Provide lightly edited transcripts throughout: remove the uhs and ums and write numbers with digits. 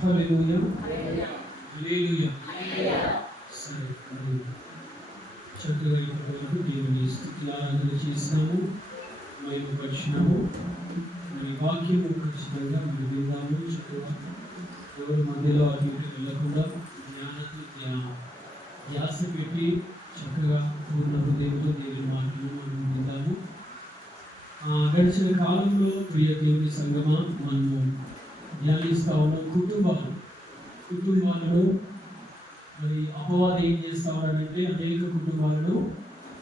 హల్లెలూయా హల్లెలూయా. సరే, చక్కగా ఇప్పటివరకు దేవుని స్తుతి ఆరాధన చేసినాము, మహిమపరిచినాము. మరి వాక్యము ఖచ్చితంగా మనం విందాము. చక్కగా ఎవరి మధ్యలో అటు ఇటు వెళ్ళకుండా ధ్యాస పెట్టి చక్కగా పూర్ణ హృదయంతో దేవుని మాటలు మనం విందాము. గడిచిన కాలంలో ప్రియ దేవుని సంగమా మనము ధ్యానిస్తా ఉన్నాం. కుటుంబాలను మరి అపవాదం ఏం చేస్తా ఉన్నాడంటే అనేక కుటుంబాలను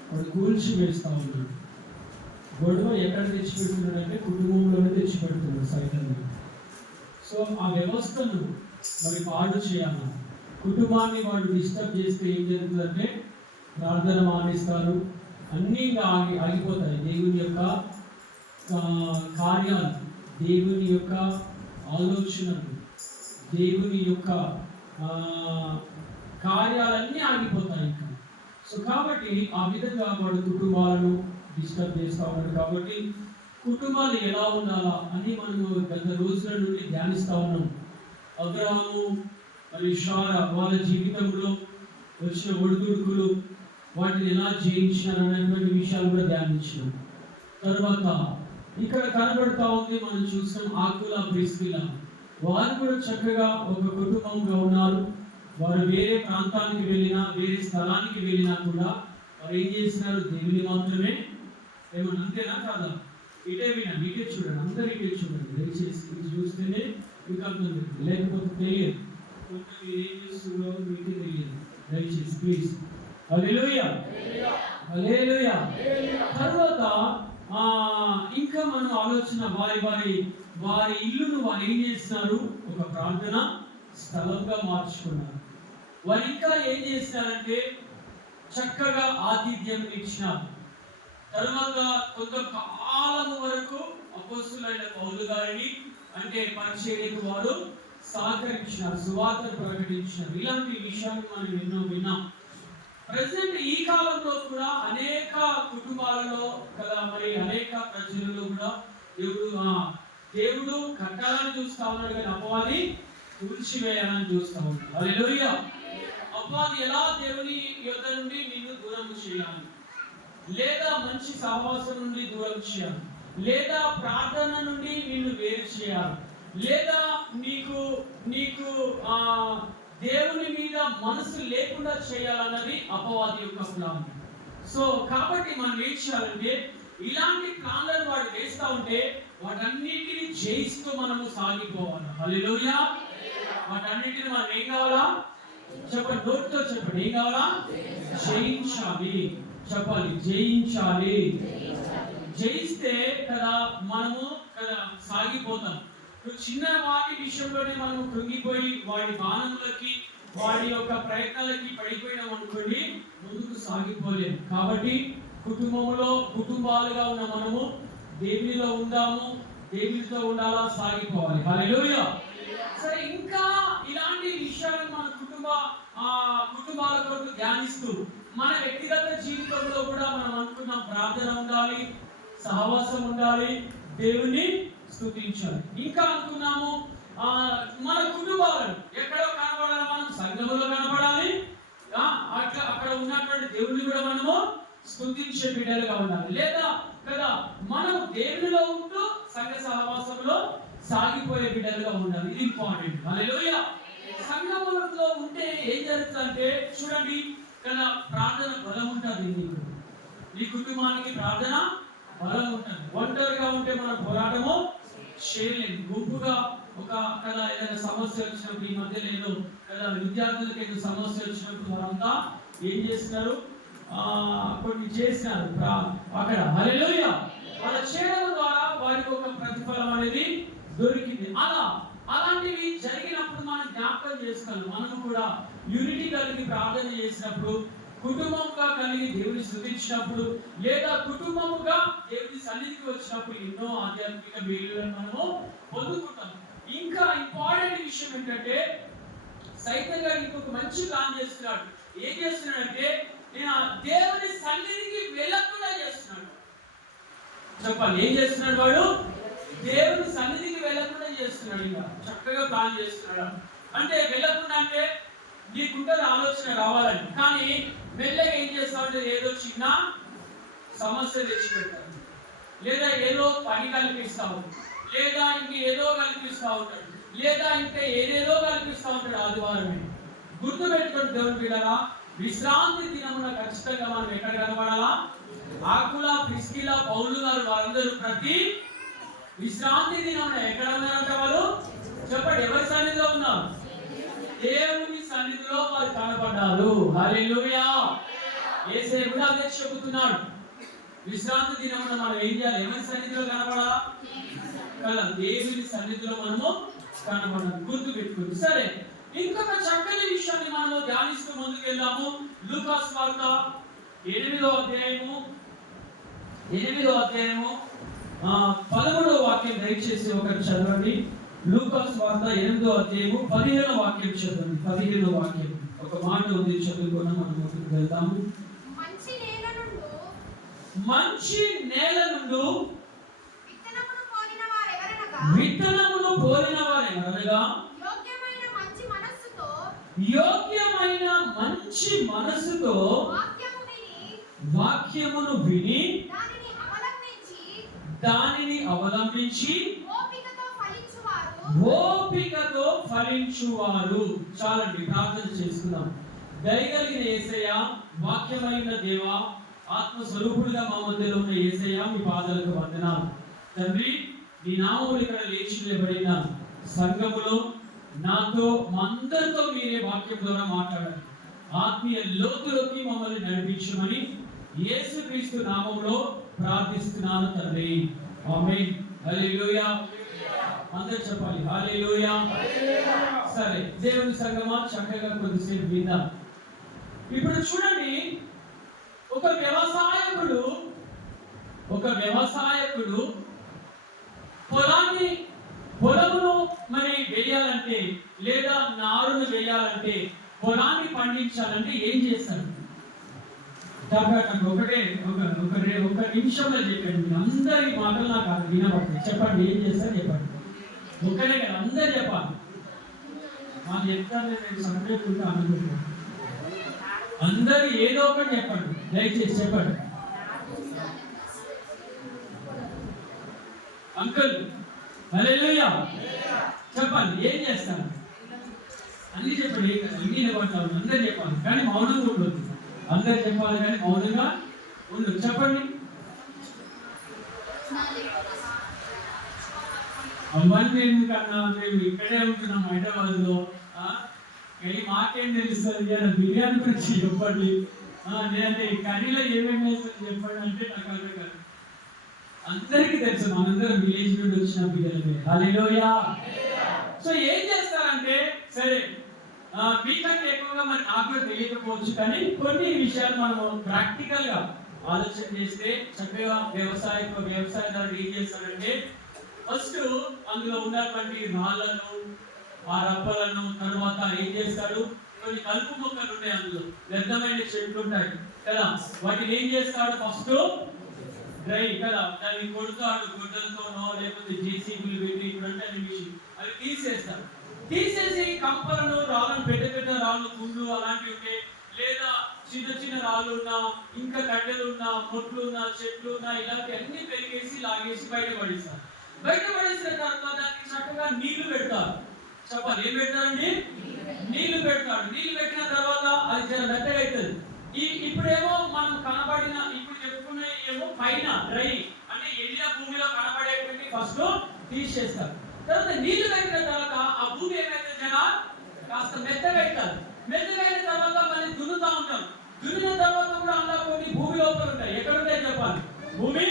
వాడు కూల్చివేస్తా ఉన్నాడు. గొడవ ఎక్కడ తెచ్చిపెడుతున్నాడంటే కుటుంబంలోనే తెచ్చిపెడుతున్నాడు సైతాన్ని. సో ఆ వ్యవస్థను మరి పాడు చేయాలి. కుటుంబాన్ని వాడు డిస్టర్బ్ చేస్తే ఏం జరుగుతుందంటే ప్రార్థన మానేస్తారు, అన్నీ ఆగిపోతాయి. దేవుని యొక్క కార్యాలు, దేవుని యొక్క ఆలోచనలు, దేవుని యొక్క కార్యాలన్నీ ఆగిపోతాయి ఇంకా. సో కాబట్టి ఆ విధంగా వాడు కుటుంబాలను డిస్టర్బ్ చేస్తూ ఉన్నాడు. కాబట్టి కుటుంబాలు ఎలా ఉండాలా అని మనము గత రోజుల నుండి ధ్యానిస్తూ ఉన్నాం. అబ్రహాము మరియు శారా వాళ్ళ జీవితంలో వచ్చిన ఒడిదుడుకులు, వాటిని ఎలా జయించినారు అనేటువంటి విషయాలు కూడా ధ్యానించినాం. తర్వాత ఇక్కడ కనబడుతూ ఉంది, మనం చూసాం ఆకుల ప్రిస్కిల, వారు కూడా చక్కగా ఒక కుటుంబంగా ఉన్నారు. వారు వేరే ప్రాంతానికి వెళ్ళినా, వేరే స్థలానికి వెళ్ళినా కూడా వారు ఏం చేసినారు? దేవుని మాత్రమే. ఏమన్నా అంతేనా కాదా? ఇటే వినండి, ఇటే చూడండి, అందరూ ఇటే చూడండి. దయచేసి ఇది చూస్తేనే మీకు అర్థం, లేకపోతే తెలియదు. మీరు ఏం చేస్తున్నారో మీకే తెలియదు. దయచేసి ప్లీజ్. హల్లెలూయా హల్లెలూయా. తర్వాత ఇంకా మనం ఆలోచన, వారి ఇల్లును వారు ఏం చేస్తున్నారు? ఒక ప్రార్థన స్థలంగా మార్చుకున్నారు. వారు ఇంకా ఏం చేస్తారంటే చక్కగా ఆతిథ్యం ఇచ్చినారు. తర్వాత కొంతకాలం వరకు అపోస్తులైన పౌలు గారిని అంటే పరిచర్యకు వారు సహకరించినారు, సువార్త ప్రకటించినారు. ఇలాంటి విషయాలు మనం ఎన్నో విన్నాం. ప్రజెంట్ ఈ కాలంలో కూడా అనేక కుటుంబాలలో కదా, మరి అనేక ప్రజలలో కూడా దేవుడు కట్టాలని చూస్తా ఉన్నాడు, కానీ అపవాది కూల్చివేయాలని చూస్తా ఉన్నాడు. హల్లెలూయా. అపవాది ఎలా దేవుని యొద్ద నుండి నిన్ను దూరం చేయాలి, లేదా మంచి సహవాసం నుండి దూరం చేయాలి, లేదా ప్రార్థన నుండి నిన్ను వేరు చేయాలి, లేదా నీకు దేవుని మీద మనసు లేకుండా చేయాలన్నది అపవాది యొక్క ప్లాన్. సో కాబట్టి మనం ఏం చేయాలంటే ఇలాంటి ప్లాన్లను వాడు వేస్తా ఉంటే వాటన్నిటిని జయిస్తూ మనము సాగిపోవాలి. హల్లెలూయా. వాటన్నిటిని మనం ఏం కావాలా చెప్పండి, నోటితో చెప్పండి, ఏం కావాలా? జయించాలి. చెప్పాలి, జయించాలి. జయిస్తే కదా మనము కదా సాగిపోతాం. చిన్న వాటి విషయంలోనే మనం కృంగిపోయి వాడి బాణములకి, వాడి యొక్క ప్రయత్నాలకి పడిపోయినాం అనుకోండి, ముందుకు సాగిపోలేము. కాబట్టి కుటుంబాలుగా ఉన్న మనము దేవునిలో ఉందాము, దేవునితో ఉండాలా, సాగిపోవాలి. హల్లెలూయా. సరే, ఇంకా ఇలాంటి విషయాలు మన కుటుంబాల కొరకు ధ్యానిస్తూ మన వ్యక్తిగత జీవితంలో కూడా మనం అనుకున్నాం, ప్రార్థన ఉండాలి, సహవాసం ఉండాలి, దేవుని స్తుతించాలి. ఇంకా అనుకున్నాము మన కుటుంబాలను ఎక్కడో కనపడాలి, మనం సంఘములో కనపడాలి, అక్కడ ఉన్నటువంటి దేవుని కూడా మనము స్తుతించే బిడ్డలుగా ఉండాలి. లేదా కదా మనం దేవునిలో ఉంటూ సంఘ సహవాసంలో సాగిపోయే బిడ్డలుగా ఉండాలి. ఇది ఇంపార్టెంట్. హల్లెలూయా. సంఘములో ఉంటే ఏం జరుగుతుందంటే చూడండి కదా, ప్రార్థన బలం ఉంటుంది. నీ కుటుంబానికి ప్రార్థన బలం ఉంటుంది. ఒంటరిగా ఉంటే మనం పోరాటము చేయలేము. గుంపుగా ఒక కదా ఏదైనా సమస్య వచ్చినప్పుడు, ఈ మధ్య లేదు కదా విద్యార్థులకు ఏదో సమస్య వచ్చినప్పుడు వారంతా ఏం చేస్తున్నారు? కొన్ని చేసినారు అక్కడ. హల్లెలూయా. వాళ్ళ చేయడం ద్వారా వారికి ఒక ప్రతిఫలం అనేది దొరికింది. అలాంటివి జరిగినప్పుడు మనం జ్ఞాపకం చేసుకోవాలి. మనం కూడా యూనిటీ కలిగి ప్రార్థన చేసినప్పుడు, కుటుంబంగా కలిగి దేవుని స్తుతించినప్పుడు, లేదా కుటుంబముగా దేవుని సన్నిధికి వచ్చినప్పుడు ఎన్నో ఆధ్యాత్మిక మేలులను మనము పొందుకుంటాం. ఇంకా ఇంపార్టెంట్ విషయం ఏంటంటే సైతం గారు ఇంకొక మంచి ప్లాన్ చేస్తున్నాడు. ఏం చేస్తున్నాడంటే నేను దేవుని సన్నిధికి వెళ్ళకుండా చేస్తున్నాడు. చెప్పాలి, ఏం చేస్తున్నాడు వాడు? దేవుని సన్నిధికి వెళ్ళకుండా చేస్తున్నాడు. చేస్తున్నాడు, ఇంకా చక్కగా ప్లాన్ చేస్తున్నాడు. అంటే వెళ్ళకుండా అంటే నీకుంటుంది ఆలోచన రావాలని, కానీ మెల్లగా ఏం చేస్తామంటే ఏదో చిన్న సమస్య తెచ్చిపెడతాడు, లేదా ఏదో పని కల్పిస్తావు, లేదా ఇంక ఏదో కల్పిస్తూ ఉంటాడు, లేదా ఇంకా ఏదేదో కల్పిస్తూ ఉంటాడు. ఆదివారమే గుర్తుపెట్టుకోండి దేవుని బిడ్డలారా, విశ్రాంతి దినమున ఖచ్చితంగా మనం ఎక్కడ కనబడాలా? ఆకుల, ప్రిస్కిల, పౌలు గారు వారందరూ ప్రతి విశ్రాంతి దినమున ఎక్కడ ఉన్నారంటే వాళ్ళు చెప్పండి, ఎవరి సన్నిధిలో ఉన్నారు? దేవుని సన్నిధిలో వారు కనబడ్డారు. హల్లెలూయా. యేసయ్య కూడా అదే చెబుతున్నాడు, విశ్రాంతి దినమున మనం ఏం చేయాలి? ఎవరి సన్నిధిలో కనబడాలా? కదా, దేవుని సన్నిధిలో మనము కనబడాలి. గుర్తు పెట్టుకుంది. సరే, ఇంకొక చక్కని విషయాన్ని మనము ధ్యానిస్తూ ముందుకు వెళ్దాము. లూకా సువార్త 8వ అధ్యాయము 13వ వాక్యం దయచేసి ఒకటి చదవండి. లూకా సువార్త 8వ అధ్యాయము 15వ వాక్యం చదవండి. 15వ వాక్యం ఒక మాట ఉంది, చదువుకొని మనం ముందుకు వెళ్దాము. మంచి నేల నుండి విత్తనమును పోలిన వారెవరనగా యోగ్యమైన మంచి మనస్సుతో వాక్యమును విని దానిని అవలంబించి ఓపికతో ఫలించువారు. చాలండి, ప్రార్థన చేసుకుందాం. దయగలిగిన యేసయ్య, వాక్యమైన దేవా, ఆత్మస్వరూపుడుగా మా మధ్యలో ఉన్న యేసయ్య, మీ పాదాలకు వందనాలు తండ్రి. నీ నామములు ఇక్కడ లేచి నిలబడిన సంఘములో నాతో అందరితో మీరే వాక్యం ద్వారా మాట్లాడాలి. ఆత్మీయ లోతులోకి మమ్మల్ని నడిపించమని యేసుక్రీస్తు నామములో ప్రార్థిస్తున్నాను తండ్రి. ఆమేన్. హల్లెలూయా. అందరూ చెప్పాలి హల్లెలూయా. సరే, దేవుని సంగమా చక్కగా కొద్దిసేపు విందాం. ఇప్పుడు చూడండి, ఒక వ్యవసాయకుడు పొలమును మరి వేయాలంటే, లేదా నారును వేయాలంటే, పొలాన్ని పండించాలంటే ఏం చేస్తాడు? ఒక నిమిషంలో చెప్పండి. అందరి మాటలు నాకు వినబడతాయి. చెప్పండి, ఏం చేస్తారు చెప్పండి. ఒక్కడే కదా, అందరు చెప్పాలి. మాకు చెప్తాను, నేను సపరేట్ ఉంటా అనుకుంటున్నాను. అందరు ఏదో ఒకటి చెప్పండి, దయచేసి చెప్పండి. అంకుల్ హల్లెలూయా చెప్పండి, ఏం చేస్తాను అన్ని చెప్పండి. అన్ని నిలబడతాను, అందరు చెప్పాలి, కానీ మౌనంగా ఉండదు. అందరు చెప్పాలి కానీ మౌనంగా ఉండదు. చెప్పండి. అవన్నీ ఎందుకన్నా, మేము ఇక్కడే ఉంటున్నాం హైదరాబాద్ లో. మాకేం తెలుస్తుంది అని బిర్యానీ గురించి చెప్పండి, లేదంటే కర్రీలో ఏమేమి వేస్తుంది చెప్పండి అంటే నాకు అర్థం కాదు. అందరికీ తెలుసు, మనందరం విలేజ్ నుండి వచ్చిన బిడ్డలమే. హల్లెలూయా. సో ఏం చేస్తారంటే, సరే మీకంటే ఎక్కువగా మరి నాకు తెలియకపోవచ్చు, కానీ కొన్ని విషయాలు మనము ప్రాక్టికల్ గా ఆలోచన చేస్తే చక్కగా వ్యవసాయదారుడు ఏం చేస్తారంటే, ఫస్ట్ అందులో ఉన్నటువంటి రాళ్లను, ఆ రప్పలను, తర్వాత ఏం చేస్తాడు, కొన్ని కలుపు మొక్కలు ఉంటాయి, అందులో వ్యర్థమైన చెట్లు ఉంటాయి కదా, వాటిని ఏం చేస్తాడు, ఫస్ట్ డ్రై కదా, దాన్ని కొడతాడు గుడ్డలతోనో, లేకపోతే జేసీబీలు పెట్టి ఇప్పుడంటే అవి తీసేస్తాడు. తీసేసి కంపలను, రాళ్ళను, పెద్ద రాళ్ళు, గుండు అలాంటివి ఉంటే, లేదా చిన్న రాళ్ళు ఉన్నా, ఇంకా కట్టెలు ఉన్నా, మొట్లు ఉన్నా, చెట్లు ఉన్నా, ఇలాంటి అన్ని పెరిగేసి లాగేసి బయట పడేస్తారు. బయట పడేసిన తర్వాత దానికి చక్కగా నీళ్లు పెడతారు. చెప్పాలి, ఏం పెడతారండి? నీళ్లు పెడతాడు. నీళ్లు పెట్టిన తర్వాత అది చాలా మెత్తగా అవుతుంది. ఇప్పుడేమో మనం కనబడిన, ఇప్పుడు చెప్పుకునే ఏమో పైన డ్రై అంటే ఎండిన భూమిలో కనబడేటువంటి ఫస్ట్ తీసేస్తారు. తర్వాత నీళ్లు పెట్టిన తర్వాత ఆ భూమి ఏమైతే జనా కాస్త మెత్తగా అవుతుంది. మెత్తగా అయిన తర్వాత మళ్ళీ దున్నుతా ఉంటాం. దున్నిన తర్వాత కూడా అలా కొన్ని భూమి లోపల ఉంటాయి. ఎక్కడ ఉంటాయి చెప్పాలి? భూమి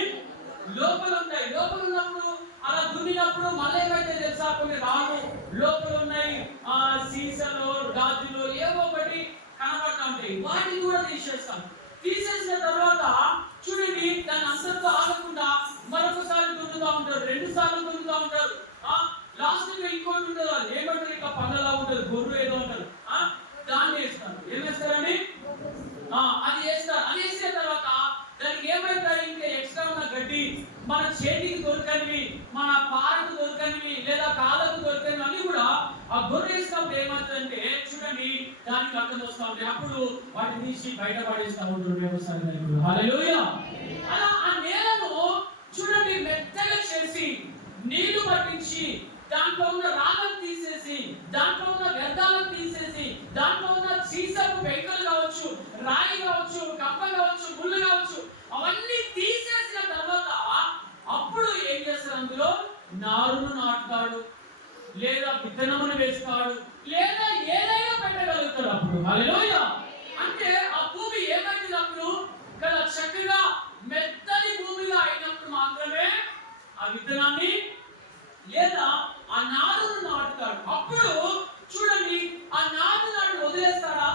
లోపల ఉంటాయి. లోపల ఉన్నప్పుడు అలా దున్నినప్పుడు మళ్ళీ ఏమైతే తెలుసా, కొన్ని రాళ్ళు లోపల ఉన్నాయి, ఆ సీసలో, గాజులో ఏవో ఒకటి కనబడతా ఉంటాయి. వాటిని కూడా తీసేస్తాం. తీసేసిన తర్వాత చూడండి, దాని అంతటితో ఆగకుండా మరొకసారి దున్నుతా ఉంటారు, 2 సార్లు దున్నుతా ఉంటారు. లాస్ట్ గా ఇంకోటి ఉంటుంది, అది ఏమంటారు, ఇంకా పండలా ఉంటుంది, గొర్రె ఏదో ఉంటారు, దాన్ని వేస్తారు. ఏం వేస్తారండి? అది వేస్తారు. అది వేసిన తర్వాత దానికి ఏమైతాయి, ఇంకా ఎక్స్ట్రా ఉన్న గడ్డి, మన చేతికి దొరకనివి, మన పారకు దొరకనివి, లేదా కాళ్ళకు గొర్రె వేసినప్పుడు ఏమవుతుందంటే చూడండి, దానికి అర్థం వస్తూ ఉంటాయి. అప్పుడు వాటిని తీసి బయట పడేస్తూ ఉంటారు వ్యవసాయ నాయకులు. హల్లెలూయా. అలా ఆ నేలను చూడండి మెత్తగా చేసి నీళ్లు పట్టించి దాంట్లో ఉన్న రాళ్ళను తీసేసి దాంట్లో ఉన్న వ్యర్థాలను తీసేసి దాంట్లో ఉన్న సీసపు పెంకలు కావచ్చు, రాయి కావచ్చు, కప్ప కావచ్చు, ముళ్ళు కావచ్చు, అవన్నీ తీసేసిన తర్వాత అప్పుడు ఏం చేస్తారు? అందులో నారును నాటుతాడు, లేదా విత్తనమును వేస్తాడు, లేదా ఏదైనా పెట్టగలుగుతాడు అప్పుడు. హల్లెలూయా. అంటే ఆ భూమి ఏమైతుంది అప్పుడు? కదా చక్కగా మెత్తని భూమిగా అయినప్పుడు మాత్రమే ఆ విత్తనాన్ని లేదా ఆ నారును నాటుతాడు. అప్పుడు చూడండి, ఆ నారు వదిలేస్తాడా?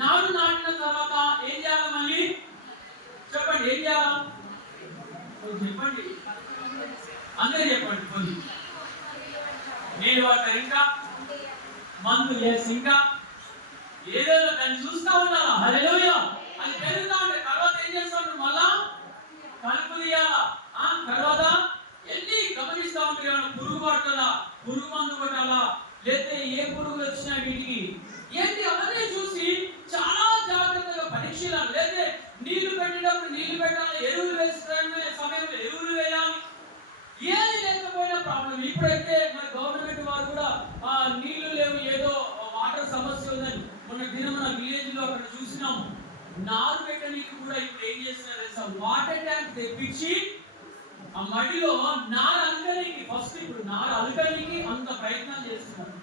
నారు నాటిన తర్వాత ఏం చేయాలి? మళ్ళీ చెప్పండి, ఏం చేయాలి? చెప్పండి, అందరూ చెప్పండి. కొన్ని నేను వాడతారు, ఇంకా మందు వేసి, ఇంకా ఏదో దాన్ని చూస్తా ఉన్నారా? హల్లెలూయా. అది పెరుగుతా ఉంటే తర్వాత ఏం చేస్తాడు? మళ్ళా కలుపు తీయాలా? తర్వాత ఎన్ని గమనిస్తా ఉంటారు? పురుగు పడుతుందా, పురుగు మందు కొట్టాలా, లేకపోతే ఏ పురుగులు వచ్చినా వీటికి ఏంటి అవన్నీ చూసి చాలా జాగ్రత్తగా పరీక్షించాలి. లేకపోతే నీళ్లు పెట్టేటప్పుడు నీళ్లు పెట్టాలి, ఎరువులు వేసుకునే సమయంలో ఎరువులు వేయాలి. ఏది లేకపోయినా ప్రాబ్లం. ఇప్పుడైతే మన గవర్నమెంట్ వారు కూడా నీళ్లు లేవు, ఏదో వాటర్ సమస్య ఉందని మొన్న దినమున విలేజ్ లో అక్కడ చూసినాము. నారు పెట్టడానికి కూడా ఇప్పుడు ఏం చేస్తున్నారు? వాటర్ ట్యాంక్ తెప్పించి ఆ మడిలో నారు అలకడానికి, ఫస్ట్ ఇప్పుడు నారు అలకడానికి అంత ప్రయత్నాలు చేస్తున్నారు.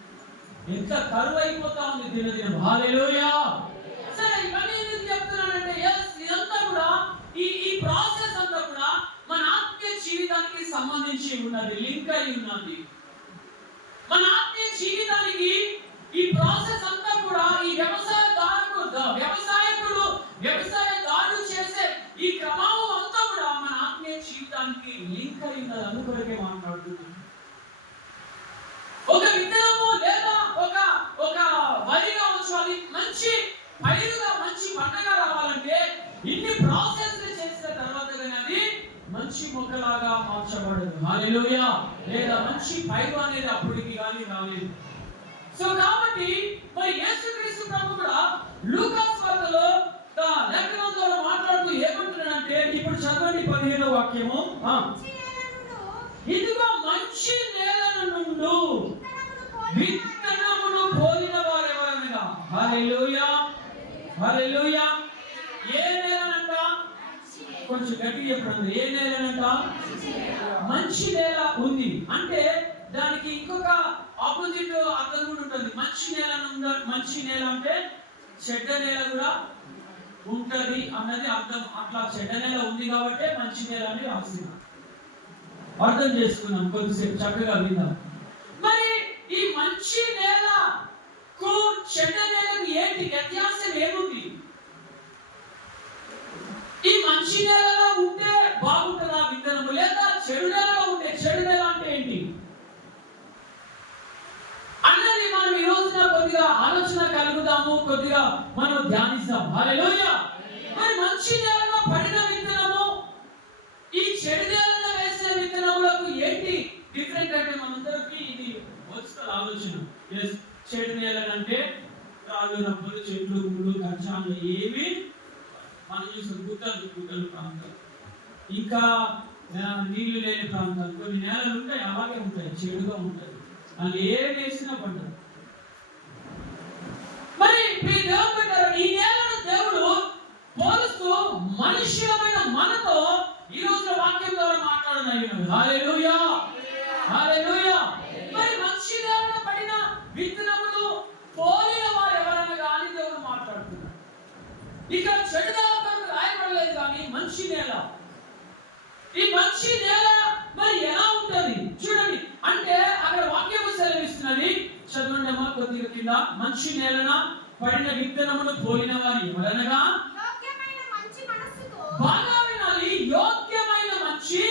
ఎంత కరువు అయిపోతా ఉంది దినదినం. హల్లెలూయా. సరే, ఇవన్నీ ఎందుకు చెప్తున్నానంటే ఇదంతా కూడా ఈ ప్రాసెస్ అంతా కూడా మన ఆత్మీయ జీవితానికి సంబంధించి ఉన్నది, లింక్ అయి ఉన్నది. మన ఆత్మీయ జీవితానికి ఈ ప్రాసెస్ అంతా కూడా ఈ వ్యవసాయదారుడు చేసే ఈ క్రమం అంతా కూడా మన ఆత్మీయ జీవితానికి లింక్ అయి ఉన్నది. అందుకొరకే మాట్లాడుతున్నాను. ఒక విత్తనము లేదా ఒక వరి కావచ్చు, అది మంచి పైరుగా మంచి పంటగా రావాలంటే ఇన్ని ప్రాసెస్లు చేసిన తర్వాత అది మంచి మొక్కలాగా మార్చబడదు. హల్లెలూయా. లేదా మంచి పైరు అనేది అప్పటికి కానీ రాలేదు. సో కాబట్టి మరి యేసుక్రీస్తు ప్రభు కూడా లూకా సువార్తలో లేఖనం ద్వారా మాట్లాడుతూ ఏమంటున్నాడంటే, ఇప్పుడు చదవండి 15వ వాక్యము. ఇదిగో మంచి నేల నుండి విత్తనమును పోలిన వారు ఎవరనగా. హల్లెలూయా. హల్లెలూయా. ఏ నేలనంట? కొంచెం గట్టిగా చెప్పండి. ఏ నేలనంట? మంచి నేల ఉంది అంటే దానికి ఇంకొక ఆపోజిట్ అర్థం కూడా ఉంటుంది. మంచి నేల అంటే చెడ్డ నేల కూడా ఉంటది అన్నది అర్థం. అట్లా చెడ్డ నేల ఉంది కాబట్టి మంచి నేల అని రాస్తున్నాం. అర్థం చేసుకున్నాం, కొద్దిసేపు చక్కగా విందాం. మరి ఈ మంచి నేలకు చెడ్డ నేలకు ఏంటి వ్యత్యాసం? ఏముంది? ఈ మంచి నేలలో ఉంటే బాగుంటుందా విత్తనము, లేదా చెడు నేలలో ఉంటే? చెడు నేల అంటే ఏంటి అన్నది మనం ఈ రోజున కొద్దిగా ఆలోచన కలుగుదాము, కొద్దిగా మనం ధ్యానిస్తాం. హల్లెలూయా. మరి మంచి నేలలో పడిన విత్తనము ఈ చెడు నేలలో వేసిన విత్తనములకు ఏంటి డిఫరెంట్ అంటే మనందరికీ ఇది వస్తుంది ఆలోచన. చెడు నేలంటే రాళ్ళు, రబ్బలు, చెట్లు, ముళ్ళు, కంచాలు ఏవి మనం చూసిన గుట్టలు ప్రాంతాలు, ఇంకా నీళ్లు లేని ప్రాంతాలు, కొన్ని నేలలు ఉంటాయి అలాగే ఉంటాయి, చెడుగా ఉంటాయి, అది ఏం వేసినా పంటదు. మరి ఈ నేలను దేవుడు పోలుస్తూ మనుష్యులమైన మనతో ఈ రోజు వాక్యం ద్వారా మాట్లాడనయ్యాడు. హల్లెలూయా. హల్లెలూయా. మరి మంచి నేలలో పడిన విత్తనములు పోలిన వారు ఎవరన్నా కానీ దేవుడు మాట్లాడుతున్నాడు. ఇక్కడ చెడు నేల రాయబడలేదు కానీ మంచి నేల. ఈ మంచి నేల మరి ఎలా ఉంటది చూడండి. అంటే అక్కడ వాక్యము సెలవిస్తున్నది, చదవండి అమ్మా కొద్దిగా కింద. మంచి నేలన పడిన విత్తనమును పోలిన వారు ఎవరనగా, బాగా వినాలి, యోగ్యమైన మంచి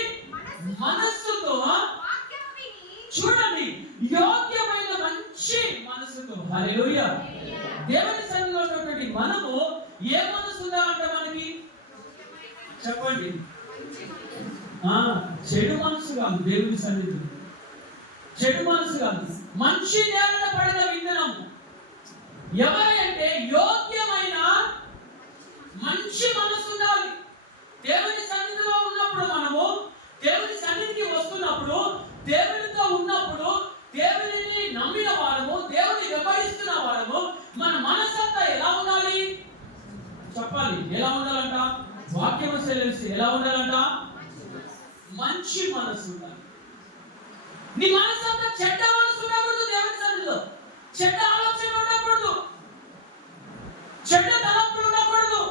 మనస్సుతో. చూడండి, యోగ్యమైన మంచి మనస్సుతో. హల్లెలూయా. దేవుని సన్నిధిలో ఉన్నటువంటి మనము ఏ మనసు ఉండాలంటే మనకి చెప్పండి. చెడు మనసు కాదు, దేవుని సన్నిధి చెడు మనసు కాదు, మంచి నేలన పడిన విత్తనం ఎవరు అంటే యోగ్యమైన మంచి మనసు ఉండాలి. దేవుని సన్నిధిలో ఉన్నప్పుడు, మనము దేవుని సన్నిధికి వస్తున్నప్పుడు, దేవునితో ఉన్నప్పుడు, దేవునిని నమ్మిన వారము, దేవుని వెంబడిస్తున్న వారము, మన మనసంతా ఎలా ఉండాలి చెప్పాలి. ఎలా ఉండాలంట? వాక్యము సెలవిస్తే ఎలా ఉండాలంట? మంచి మనసు ఉండాలి. నీ మనసంతా చెడ్డ మనసు ఉండకూడదు. దేవుని సన్నిధిలో చెడ్డ ఆలోచన ఉండకూడదు, చెడ్డ తలంపులు ఉండకూడదు.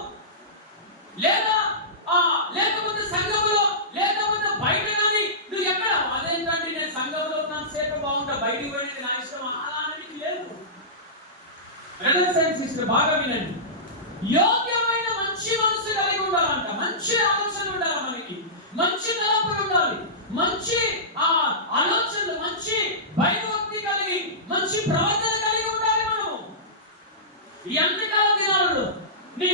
లేకపోతే సంఘంలో, లేకపోతే బయట కానీ నువ్వు ఎక్కడ అదేంటంటే నేను సంఘంలో ఉన్నాను సేపు బాగుంటా, బయటికి పోయినది నా ఇష్టం అలా అనేది లేదు. బాగా వినండి. యోగ్యమైన మంచి మనసు కలిగి ఉండాలంట. మంచి ఆలోచన ఉండాలి, మనకి మంచి తలంపులు ఉండాలి, మంచి ఆలోచనలు, మంచి భయభక్తి కలిగి, మంచి ప్రవర్తన కలిగి ఉండాలి. మనము ఈ అంత్యకాల దినాలలో నీ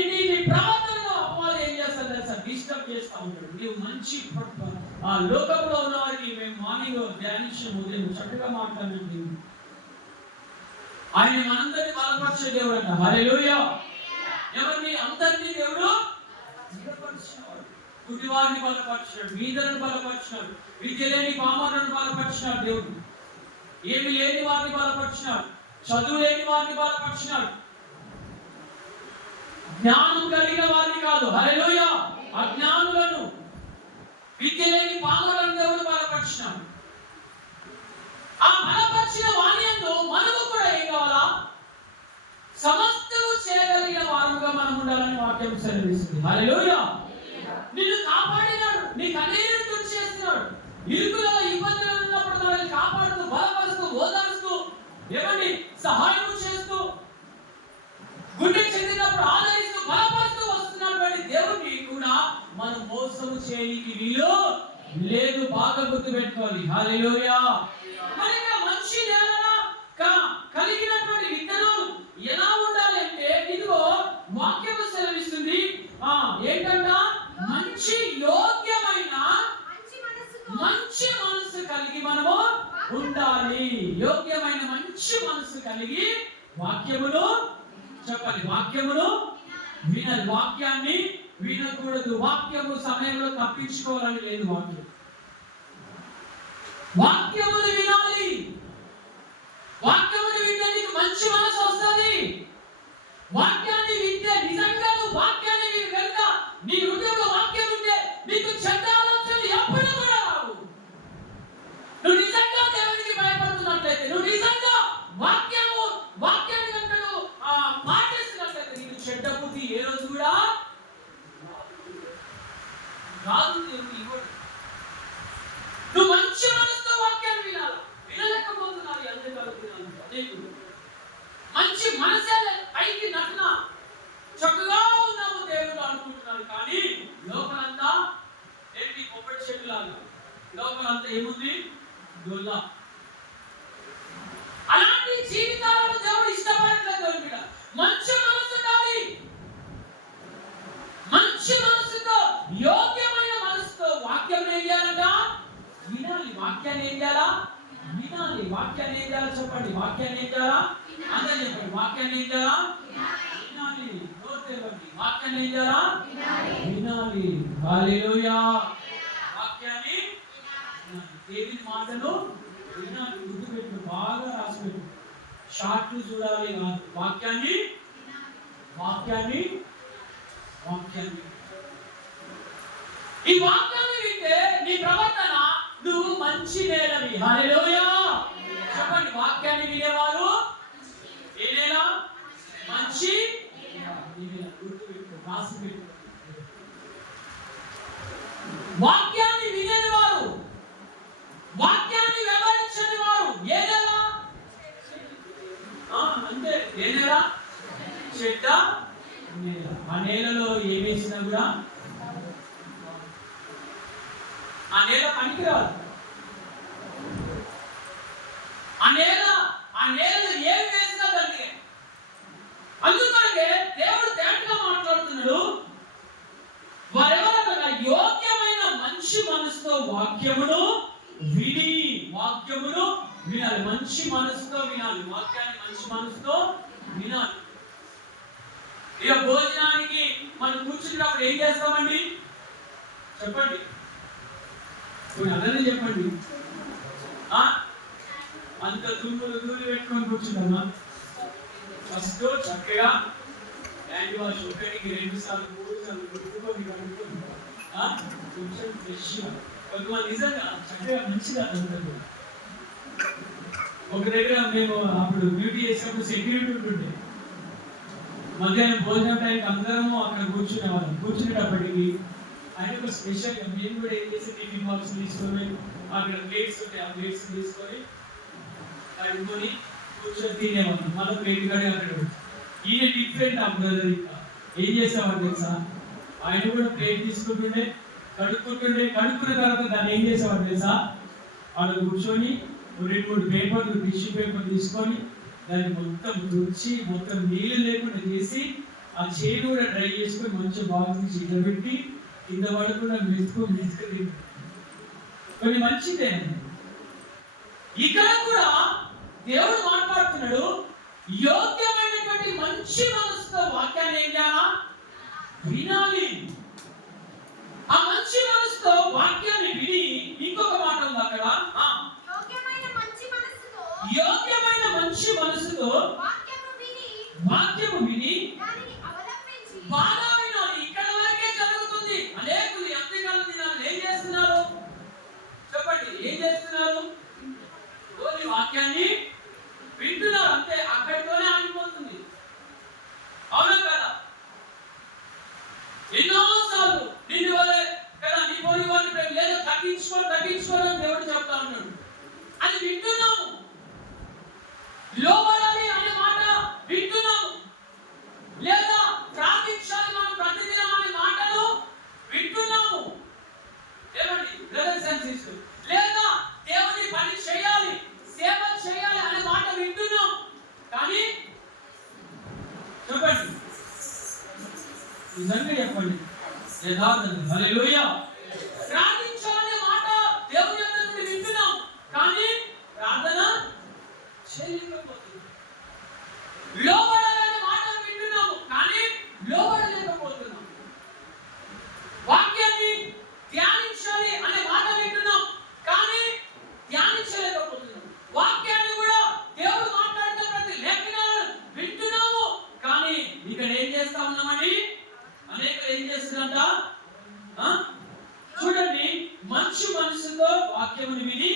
ప్రవర్తనలో అపవాది ఏం చేస్తాడు తెలుసా? డిస్టర్బ్ చేస్తూ ఉంటాడు. నీవు మంచి లోకంలో ఉన్న వారికి మేము మార్నింగ్ ధ్యానించిన ఉదయం చక్కగా మాట్లాడండి. ఆయన మనందరినీ బలపరిచే దేవుడు అంట. హల్లెలూయా. ఎవరిని? అందరినీ దేవుడు బలపరిచినాడు. గుడ్డివారిని బలపరిచినాడు, వీధులను బలపరిచినాడు, విద్య లేని పామరులను బలపరిచినాడు దేవుడు. ఏమి లేని వారిని బలపరిచినాడు, చదువు లేని వారిని బలపరిచినాడు, జ్ఞానం కలిగిన వారిని కాదు, హల్లెలూయా, అజ్ఞానులను, విద్య లేని పామరులను దేవుడు బలపరిచినాడు. ఆ బలపరిచిన వాణ్యంలో మనము కూడా ఏం కావాలా? సమస్తము చేయగలిగిన వారముగా మనం ఉండాలని వాక్యం సెలవిస్తుంది. హల్లెలూయా. నిన్ను కాపాడినాడు, నీ కన్నీరుని తుడిచేస్తున్నాడు. ఇరుకులలో ఇబ్బందులు ఉన్నప్పుడు మనల్ని కాపాడుతూ, బలపరుస్తూ, ఓదారుస్తూ, ఏమని సహాయం చేస్తూ, గుండె చెందినప్పుడు ఆదరిస్తూ, బలపరుస్తూ వస్తున్నటువంటి దేవుడిని కూడా మనం మోసము చేయడానికి వీలు లేదు. బాగా గుర్తుపెట్టుకోవాలి. హల్లెలూయా. మరి మంచి నేలన కలిగినటువంటి విత్తనాలు ఎలా ఉండాలి అంటే, ఇదిగో వాక్యము సెలవిస్తుంది. ఏంటంట? మంచి యోగ్యమైన మంచి మనసు కలిగి మనము ఉండాలి. యోగ్యమైన మంచి మనసు కలిగి వాక్యమును చెప్పాలి. వాక్యమును వినాలి. వాక్యాన్ని వినకూడదు. వాక్యము సమయంలో తప్పించుకోవాలని లేదు. వాక్యమును వినాలి. వాక్యమును వింటే నీకు మంచి మనసు వస్తుంది. వాక్యాన్ని వింటే నిజంగా నువ్వు వాక్యాన్ని కనుక నీ హృదయంలో వాక్యం ఉంటే నీకు చెడ్డ ఆలోచనలు ఎప్పుడు కూడా రావు. నువ్వు నిజంగా దేవునికి భయపడుతున్నట్లయితే, నువ్వు నిజంగా వాక్యాన్ని కనుక నువ్వు పాటిస్తున్నట్లయితే నీకు చెడ్డ బుద్ధి ఏ రోజు కూడా రాదు. దేవుడు ఇవ్వడు. నువ్వు మంచి మనసుతో వాక్యాన్ని వినాలి. వినలేకపోతున్నారు అందుకలుగుతున్నాను. మంచి మనసే పైకి నటన చక్కగా ఉన్నాము దేవుడు అనుకుంటున్నారు, కానీ లోపలంతా ఏంటి? కొబ్బరి చెట్టులాగా. లోపలంతా ఏముంది? దొల్ల. అలాంటి జీవితాలను దేవుడు ఇష్టపడట్లేదు. మంచి మనసు కావాలి. మంచి మనసుతో, యోగ్యమైన మనసుతో వాక్యం ఏం చేయాలంట? వినాలి. వాక్యాన్ని ఏం చేయాలా? వినాలి. వాక్యాన్ని ఏం చేయాలో చెప్పండి. వాక్యాన్ని ఏం చేయాలా? అందరూ చెప్పండి. వాక్యాన్ని ఏం చేయాలా? వినాలి. వాక్యాన్ని ఏం చేయాలా? వినాలి. హల్లెలూయా. వాక్యాన్ని దేవుని మాటలు వినాలి. గుర్తుపెట్టు, బాగా రాసిపెట్టు. షార్ట్లు చూడాలి కాదు. వాక్యాన్ని ఈ వాక్యాన్ని వింటే నీ ప్రవర్తన, నువ్వు మంచి నేలవి. హల్లెలూయా. చెప్పండి. వాక్యాన్ని వినేవారు ఏ నేల? మంచి నేల. గుర్తుపెట్టు, రాసిపెట్టు. వాక్యాన్ని వినేది వారు, వాక్యాన్ని వెంబడించని వారు ఏ నేల? అంటే ఏ నేల? చెడ్డ నేల. ఆ నేలలో ఏమేసినా కూడా ఆ నేల పనికిరాదు. ఆ నేలలో ఏమి వేసినా దాన్ని. అందుకనే దేవుడు తేటగా మాట్లాడుతున్నాడు. వారెవరన్నా యోగ్యమైన మంచి మనసుతో వాక్యమును విని, వాక్యమును వినాలి, మంచి మనసుతో వినాలి, వాక్యాన్ని మంచి మనసుతో వినాలి. ఇక భోజనానికి మనం కూర్చున్నప్పుడు ఏం చేస్తామండి చెప్పండి, అందరినీ చెప్పండి. అంత దూరు పెట్టుకొని కూర్చుంటామా? ఫస్ట్ చక్కగా హ్యాండ్ వాష్ ఒకటికి 2 సార్లు 3 సార్లు కొట్టుకొని కొంచెం ఫ్రెష్గా కొంతమంది నిజంగా చక్కగా మంచిగా ఉంటుంది. ఒక దగ్గర మేము అప్పుడు డ్యూటీ చేసినప్పుడు సెక్యూరిటీ ఉంటుండే, మధ్యాహ్నం భోజనం టైంకి అందరము అక్కడ కూర్చునేవాళ్ళం. కూర్చునేటప్పటికి ఆయన ఒక స్పెషల్గా మేము కూడా ఏం చేసి టిఫిన్ బాక్స్ తీసుకొని అక్కడ ప్లేట్స్ ఉంటాయి, ఆ ప్లేట్స్ తీసుకొని కడుక్కొని కూర్చొని తినేవాళ్ళం. మళ్ళీ ప్లేట్ కాడే అక్కడ ఈయన డిఫరెంట్ ఆ బ్రదర్. ఇంకా ఏం చేసేవాడు తెలుసా, ఆయన కూడా ప్లేట్ తీసుకుంటుండే, కడుక్కున్న తర్వాత దాన్ని ఏం చేసేవాడు తెలుసా, వాళ్ళు కూర్చొని 2-3 పేపర్లు టిష్యూ పేపర్ తీసుకొని దాన్ని మొత్తం తుడిచి మొత్తం నీళ్ళు లేకుండా చేసి ఆ చేయి కూడా డ్రై చేసుకొని మంచిగా బాగా చీట పెట్టి కింద పడకుండా మెతుకు కొన్ని మంచిదే. ఇక్కడ కూడా దేవుడు మాట్లాడుతున్నాడు, యోగ్యమైనటువంటి మంచి మనసుతో వాక్యాన్ని ఏం చేయాలా, వినాలి. ఆ మంచి మనసుతో వాక్యాన్ని విని, ఇంకొక మాట ఉంది అక్కడ, యోగ్యమైన మంచి మనసుతో వాక్యము విని బాగా వినాలి. ఇక్కడ వరకే జరుగుతుంది. అనేకులు ఎంతకాల దినాలు ఏం చేస్తున్నారు చెప్పండి, ఏం చేస్తున్నారు, ఓన్లీ వాక్యాన్ని వింటున్నారు అంతే, అక్కడితోనే ఆగిపోతుంది. అవునా కదా? ఎన్నోసార్లు నిన్ను వల్లే కదా నీ పోని వాళ్ళు లేదు తగ్గించుకోవడం దేవుడు చెప్తా ఉన్నాడు, అది వింటున్నాము. లోబడాలి అనే మాట వింటున్నాము, లేదా ప్రార్థించాలి మనం ప్రతిదినం అనే మాటలు వింటున్నాము. ఏమండి బ్రదర్స్ అండ్ సిస్టర్స్, లేదా దేవుని పని చేయాలి, సేవ చేయాలి అనే మాట వింటున్నాం. కానీ చెప్పండి, నిజంగా చెప్పండి, యథార్థంగా హల్లెలూయా ప్రార్థించాలనే మాట దేవుని యొక్క నుండి వింటున్నాం, కానీ ప్రార్థన చేయలేకపోతున్నాం. లోబడాలనే మాట వింటున్నాము, కానీ లోబడలేకపోతున్నాం. వాక్యాన్ని ధ్యానించాలి అనే మాట వింటున్నాం, కానీ ధ్యానించలేకపోతున్నాం. వాక్యాన్ని కూడా దేవుడు మాట్లాడుతున్న ప్రతి లేఖనాలను వింటున్నాము, కానీ ఇక్కడ ఏం చేస్తా ఉన్నామని అనేకలు ఏం చేస్తున్నారంట, చూడండి, మంచి మనసుతో వాక్యముని విని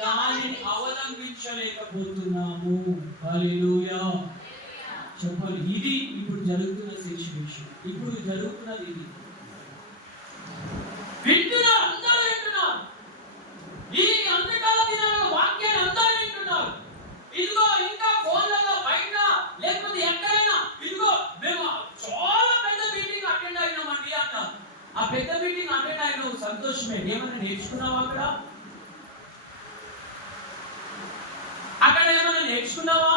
దానిని అవలంబించలేకపోతున్నాము. హల్లెలూయా చెప్పాలి. ఇది ఇప్పుడు జరుగుతున్న సిచ్యువేషన్, ఇప్పుడు జరుగుతున్నది ఇది. వింటున్నారు, అందరూ వింటున్నారు. ఈ అంతకాల దినాల్లో వాక్యాన్ని అందరూ వింటున్నారు. ఇదిగో ఇంకా ఫోన్లలో బయట లేకపోతే ఎక్కడైనా ఇదిగో మేము చాలా పెద్ద మీటింగ్ అటెండ్ అయినామండి అంటారు. ఆ పెద్ద మీటింగ్ అటెండ్ అయిన సంతోషమే. ఏమైనా నేర్చుకున్నావా? అక్కడ ఏమైనా నేర్చుకున్నావా?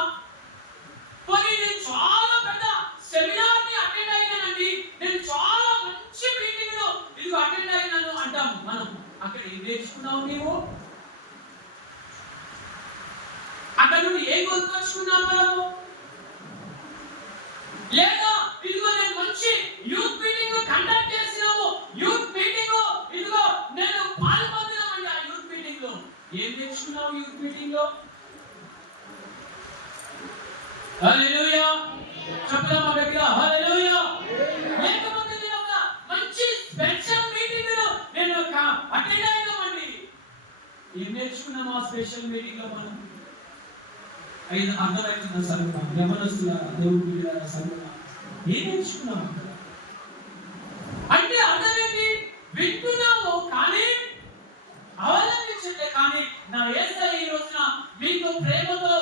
పోనీ నేను చాలా పెద్ద సెమినార్ ని అటెండ్ అయినానండి, నేను చాలా మంచి మీటింగ్ లో ఇదిగో అటెండ్ అయినాను అంటాం మనం. అక్కడ ఏం నేర్చుకున్నావు నీవు? అక్కడ నుండి ఏం గుర్తుకొచ్చుకున్నావు మనము? లేదా ఇదిగో నేను మంచి యూత్ మీటింగ్ కండక్ట్ చేసినాము, యూత్ మీటింగ్ ఇదిగో నేను పాల్గొన్నానండి. ఆ యూత్ మీటింగ్ లో ఏం నేర్చుకున్నావు? యూత్ మీటింగ్ లో హల్లెలూయా చెప్పలేమా గట్టిగా హల్లెలూయా? లేకపోతే నేను ఒక మంచి స్పెషల్ మీటింగ్ లో నేను అటెండ్ అయినామండి. ఏం నేర్చుకున్నాము ఆ స్పెషల్ మీటింగ్ లో మనం? అర్థమవుతున్న సంగమ యవనస్తుల దేవుడి సంగమ ఏం నేర్చుకున్నాము అక్కడ? అంటే అర్థమేంటి? వింటున్నాము కానీ అవలంబించట్లే. కానీ నా యేసయ్య ఈ రోజున మీతో ప్రేమగా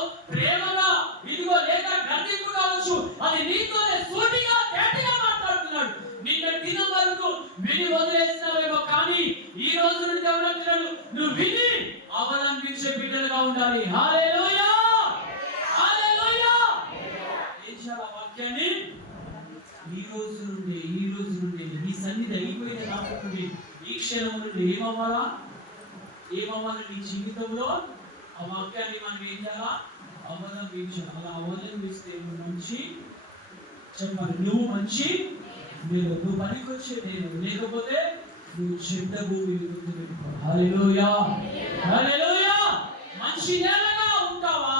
ఇదిగో లేక గర్తింపు కావచ్చు, అది నీతోనే సూటిగా తేటగా మాట్లాడుతున్నాడు. నిన్న దినం వరకు విని వదిలేస్తున్నావేమో, కానీ ఈ రోజు నుండి ఎవరంటున్నాడు, నువ్వు విని అవలంబించే బిడ్డలుగా ఉండాలి. హల్లెలూయా హల్లెలూయా. ఏం చేయాలి? వాక్యాన్ని ఈ రోజు నుండి ఈ సన్నిధి అయిపోయిన నాకుడి ఈ క్షణం నుండి ఏమవ్వాలి నీ జీవితంలో? ఆ వాక్యాన్ని మనం ఏం చేయాలా? అవలంబించాలి. అలా అవలంబిస్తే నువ్వు మంచి, చెప్పాలి, నువ్వు మంచి మీరు, నువ్వు పనికొచ్చే దేవుడు, లేకపోతే నువ్వు చెడ్డ భూమి గుర్తుపెట్టుకోవాలి. హల్లెలూయా, హల్లెలూయా. మంచి నేలగా ఉంటావా?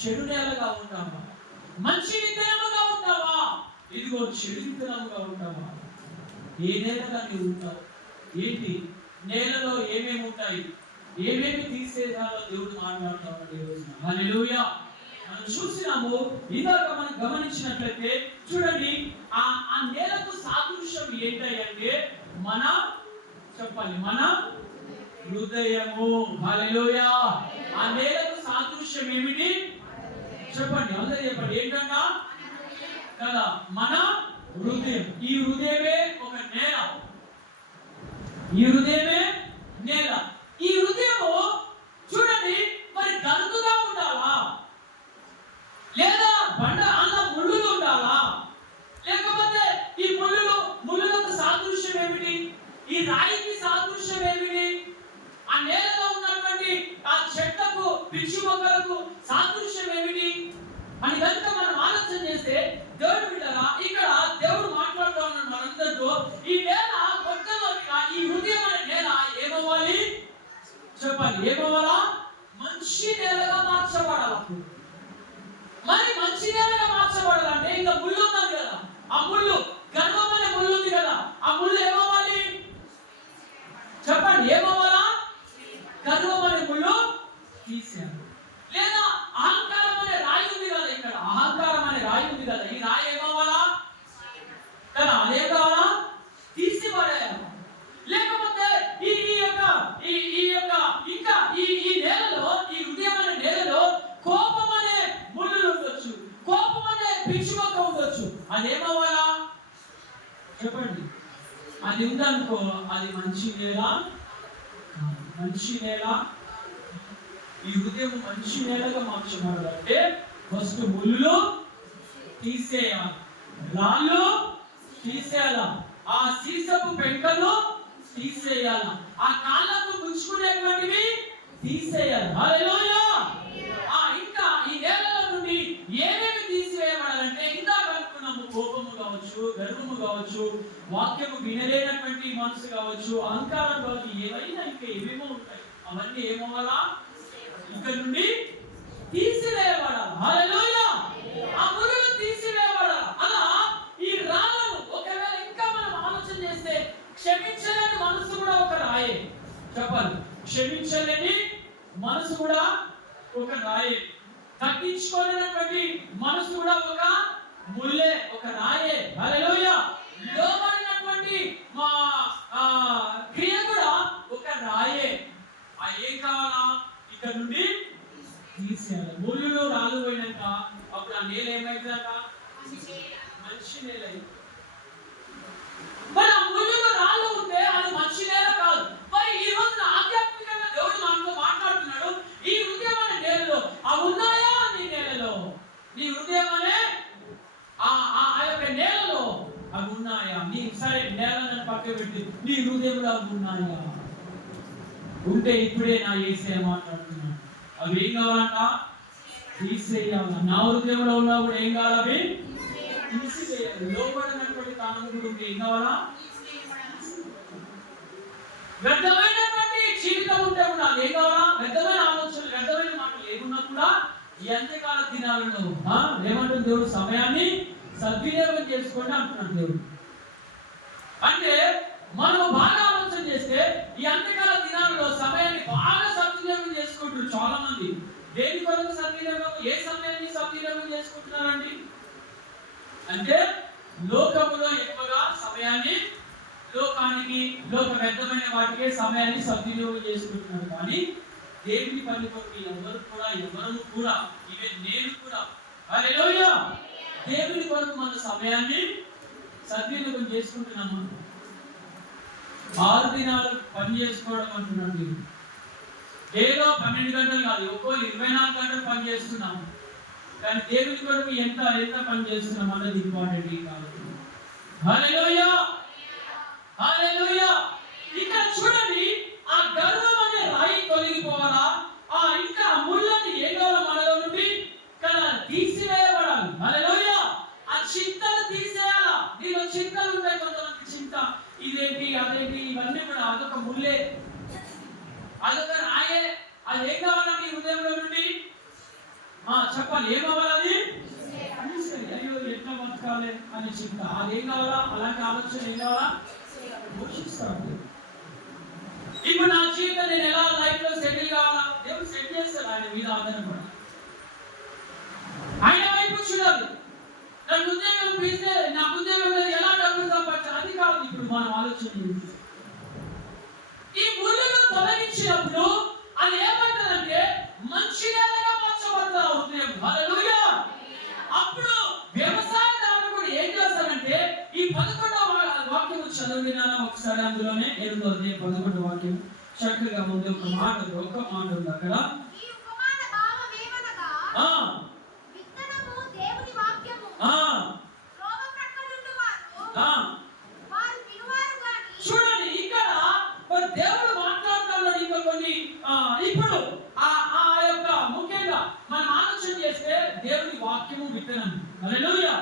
చెడు నేలగా ఉంటావా? మంచి విత్తనముగా ఉంటావా? ఇదిగో చెడు విత్తనముగా ఉంటావా? ఏ నేలగా నీవు ఉంటావు? ఏంటి నేలలో ఏమేమి ఉంటాయి, ఏమేమి తీసేయాలో దేవుడు మాట్లాడుతాడు ఈ రోజున. హల్లెలూయా. మనం చూసినాము, ఇందాక మనం గమనించినట్లయితే చూడండి, ఆ నేలకు సాదృశ్యం ఏంటంటే మన, చెప్పాలి, మన హృదయము. హల్లెలూయా. ఆ నేలకు సాదృశ్యం ఏమిటి? చెప్పండి, అందరూ చెప్పండి. ఏంటంట కదా? మన హృదయం. ఈ హృదయమే ఒక నేల. ఈ హృదయమే నేల. ఈ హృదయము చూడండి, మరి గనుగా ఉండాలా, లేదా బండ అన్న ముళ్ళులు ఉండాలా, లేకపోతే ఈ ముళ్ళులకు సాదృశ్యం ఏమిటి? ఈ రాయికి సాదృశ్యం ఏమిటి? ఆ నేలలో ఉన్నటువంటి ఆ చెట్లకు, పిచ్చి మొక్కలకు సాదృశ్యం ఏమిటి అని కనుక మనం ఆలోచన చేస్తే, దేవుడు బిడ్డరా, ఇక్కడ దేవుడు మాట్లాడుతూ ఉన్నాడు మనందరితో. ఈ నేల మొట్టమొదటిగా, ఈ హృదయం అనే నేల ఏమవ్వాలి? చెప్పాలి, ఏమవ్వాలా? మంచి నేలగా మార్చబడాలి. మరి మంచి నేలగా మార్చబడాలంటే ఇంకా ముళ్ళు ఉన్నది కదా, ఆ ముళ్ళు, గర్వం అనే ముళ్ళు ఉంది కదా, ఆ ముళ్ళు ఏమవ్వాలి? చెప్పండి, ఏమవ్వాలా? గర్వం అనే ముళ్ళు తీసేయాలి. లేదా అహంకారం అనే రాయి ఉంది కదా, ఇక్కడ అహంకారం అనే రాయి ఉంది కదా, ఈ రాయి ఏమవ్వాలా కదా? అదే కావాలా? తీసి పడేయాలి. లేకపోతే ఈ యొక్క ఇంకా ఈ నేలలో, ఈ హృదయం అనే నేలలో కోపం అనే ముళ్ళు ఉండొచ్చు, కోపం అనే పిచ్చి మొక్క ఉండొచ్చు. అదేమవ్వాలా? చెప్పండి, అది ఉందనుకో, అది మంచి నేల. మంచి నేల, ఈ హృదయం మంచి నేలగా మార్చబడాలంటే ఫస్ట్ ముళ్ళు తీసేయాలి, రాళ్ళు తీసేయాల, ఆ సీసపు పెంకలు తీసేయాల, ఆ కాళ్ళకు గుచ్చుకునేటువంటివి తీసేయాలి. హల్లెలూయా. ఇంకా ఈ నేలలో నుండి ఏమేమి తీసివేయబడాలంటే, ఇందాక అనుకున్నాము, కోపము కావచ్చు, గర్వము కావచ్చు, వాక్యము వినలేనటువంటి మనసు కావచ్చు, అహంకారం కావచ్చు, ఏవైనా ఇంకా ఏమేమో ఉంటాయి. అవన్నీ ఏమవ్వాలా? ఇక్కడ నుండి తీసివేయబడాలి. హల్లెలూయా. ఆ ముళ్ళను తీసివేయబడాలి. అలా ఈ రాళ్ళను ఒకవేళ ఇంకా మనం ఆలోచన చేస్తే, క్షమించలేని మనసు కూడా ఒక రాయే. చెప్పాలి, క్షమించలేని మనసు కూడా ఒక రాయే. తగ్గించుకోలేనటువంటి మనసు కూడా ఒక ముల్లే, ఒక రాయే. హల్లెలూయా. లోబడినటువంటి క్రియ కూడా ఒక రాయే. ఏం కావాలా? ఇక్కడ నుండి తీసేయాలి. ముళ్ళు రాళ్ళు పోయినాక అప్పుడు ఆ నేల ఏమైందట? మంచి నేల. మరి ఆ ముళ్ళు రాళ్ళు ఉంటే అది మంచి నేల కాదు. మరి ఈ రోజున ఆధ్యాత్మికంగా దేవుడు మనతో మాట్లాడుతున్నాడు. ఈ హృదయం అనే నేలలో అవి ఉన్నాయా? నీ నేలలో, నీ హృదయం అనే ఆ యొక్క నేలలో అవి ఉన్నాయా? నీ సరే నేలను పక్క పెట్టి నీ హృదయంలో అవి ఉన్నాయా? ఉంటే ఇప్పుడే నా యేసయ్య మాట్లాడుతున్నాను. అవి ఏం కావాలంట? తీసేయాలి. నా హృదయంలో ఉన్నప్పుడు ఏం కావాలి? అవి తీసివేయాలి. లోపడినటువంటి తాను ఉంటే ఏం కావాలా? వ్యర్థమైనటువంటి జీవితం ఉంటే కూడా ఏం కావాలా? వ్యర్థమైన ఆలోచనలు, వ్యర్థమైన మాటలు ఏమున్నా కూడా ఈ అంత్యకాల దినాలలో ఏమంటుంది దేవుడు? సమయాన్ని సద్వినియోగం చేసుకోండి అంటున్నాడు దేవుడు. అంటే మనం బాగా ఆలోచన చేస్తే ఈ అంత్యకాల దినాలలో సమయాన్ని బాగా సద్వినియోగం చేసుకుంటున్నారు చాలా మంది. దేని కొరకు సద్వినియోగం? ఏ సమయాన్ని సద్వినియోగం చేసుకుంటున్నారండి అంటే లోకములో ఎక్కువగా సమయాన్ని, లోకానికి, లోక వ్యర్థమైన వాటికే సమయాన్ని సద్వినియోగం చేసుకుంటున్నారు. కానీ దేవుని పని కొరకు ఎవరు కూడా ఇవే నేను కూడా హల్లెలూయా దేవుని కొరకు మన సమయాన్ని సద్వినియోగం చేసుకుంటున్నాము. 6 దినాలు పని చేసుకోవడం అంటున్నాడు. ఏదో 12 గంటలు కాదు, ఒక్కో 24 గంటలు పని చేస్తున్నాము. కానీ దేవుని కొరకు ఎంత పని చేస్తున్నాం అన్నది ఇంపార్టెంట్ కాదు. హల్లెలూయా, హల్లెలూయా. ఇక్కడ చూడండి, ఆ గర్వం అనే రాయి తొలగిపోవాలా? ఇంకా నీ హృదయంలో నుండి? చెప్పాలి, ఏమవ్వాలి? అయ్యో ఎట్లా బతకాలి అని చింత, అదేం కావాలా? అలాంటి ఆలోచన ఏం కావాలా? పోషిస్తాడు. ఇప్పుడు నా జీవితం నేను ఎలా లైఫ్ లో సెటిల్ కావాలా? దేవుడు సెట్ చేస్తాడు. ఆయన మీద ఆధారపడాలి, ఆయన వైపు చూడాలి. నాకు ఉద్యోగం పిలిస్తే నా ఉద్యోగంలో ఎలా డబ్బులు సంపాదించాలి అది కాదు ఇప్పుడు మనం ఆలోచన. ఈ ముళ్ళను తొలగించినప్పుడు అది ఏమంటారంటే మంచి నేలగా మార్చబడతా ఉద్యోగం. హల్లెలూయా. అప్పుడు వ్యవసాయదారులు కూడా ఏం చేస్తారంటే ఈ 11వ వాక్యం చదివినాను ఒకసారి, అందులోనే 11వ వాక్యం చక్కగా ఉంది. ఒక మాట ఉంది అక్కడ. చూడండి ఇక్కడ దేవుడు మాట్లాడుతున్నాడు. ఇంకా కొన్ని ఇప్పుడు ఆ యొక్క ముఖ్యంగా మనం ఆలోచన చేస్తే దేవుని వాక్యము విత్తనం. హల్లెలూయా.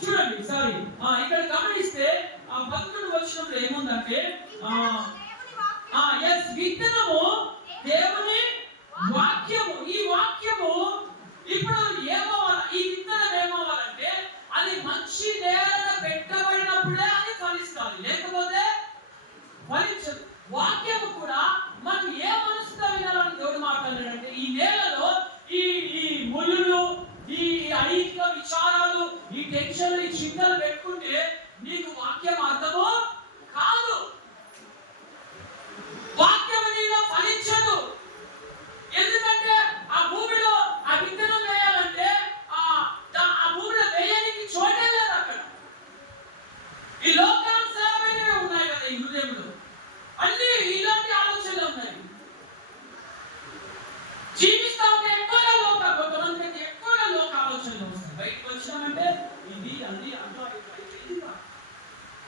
చూడండి సారీ ఇక్కడ గమనిస్తే ఆ 11వ వచనంలో ఏముందంటే విత్తనము దేవుని వాక్యము. ఈ వాక్యము ఇప్పుడు ఏమవ్వాలి? ఈ విత్తనం ఏమవ్వాలంటే అది మంచి నేలలో పెట్టబడినప్పుడే అది ఫలిస్తుంది, లేకపోతే ఫలించదు. వాక్యము కూడా మనం ఏ మనసుతో వినాలని దేవుడు మాట్లాడాడంటే ఈ నేలలో ఈ ముళ్ళులు, ఈ ఐహిక విచారాలు, ఈ టెన్షన్లు, ఈ చింతలు పెట్టుకుంటే నీకు వాక్యం అర్థము కాదు. వాక్యం నీలో ఫలించదు. ఎందుకంటే ఆ భూమిలో ఆ విత్తనం వేయాలంటే ఆ భూమిలో వేయడానికి చోటే లేదు. అక్కడ ఈ లోకానుసారమైనవి ఉన్నాయి కదా ఈ హృదయంలో, అన్ని ఇలాంటి ఆలోచనలు ఉన్నాయి. జీవిస్తా ఉంటే ఎక్కువగా కొంతమందికి ఎక్కువగా లోక ఆలోచనలు వస్తాయి. బయటకు వచ్చినామంటే ఇది అది అంతా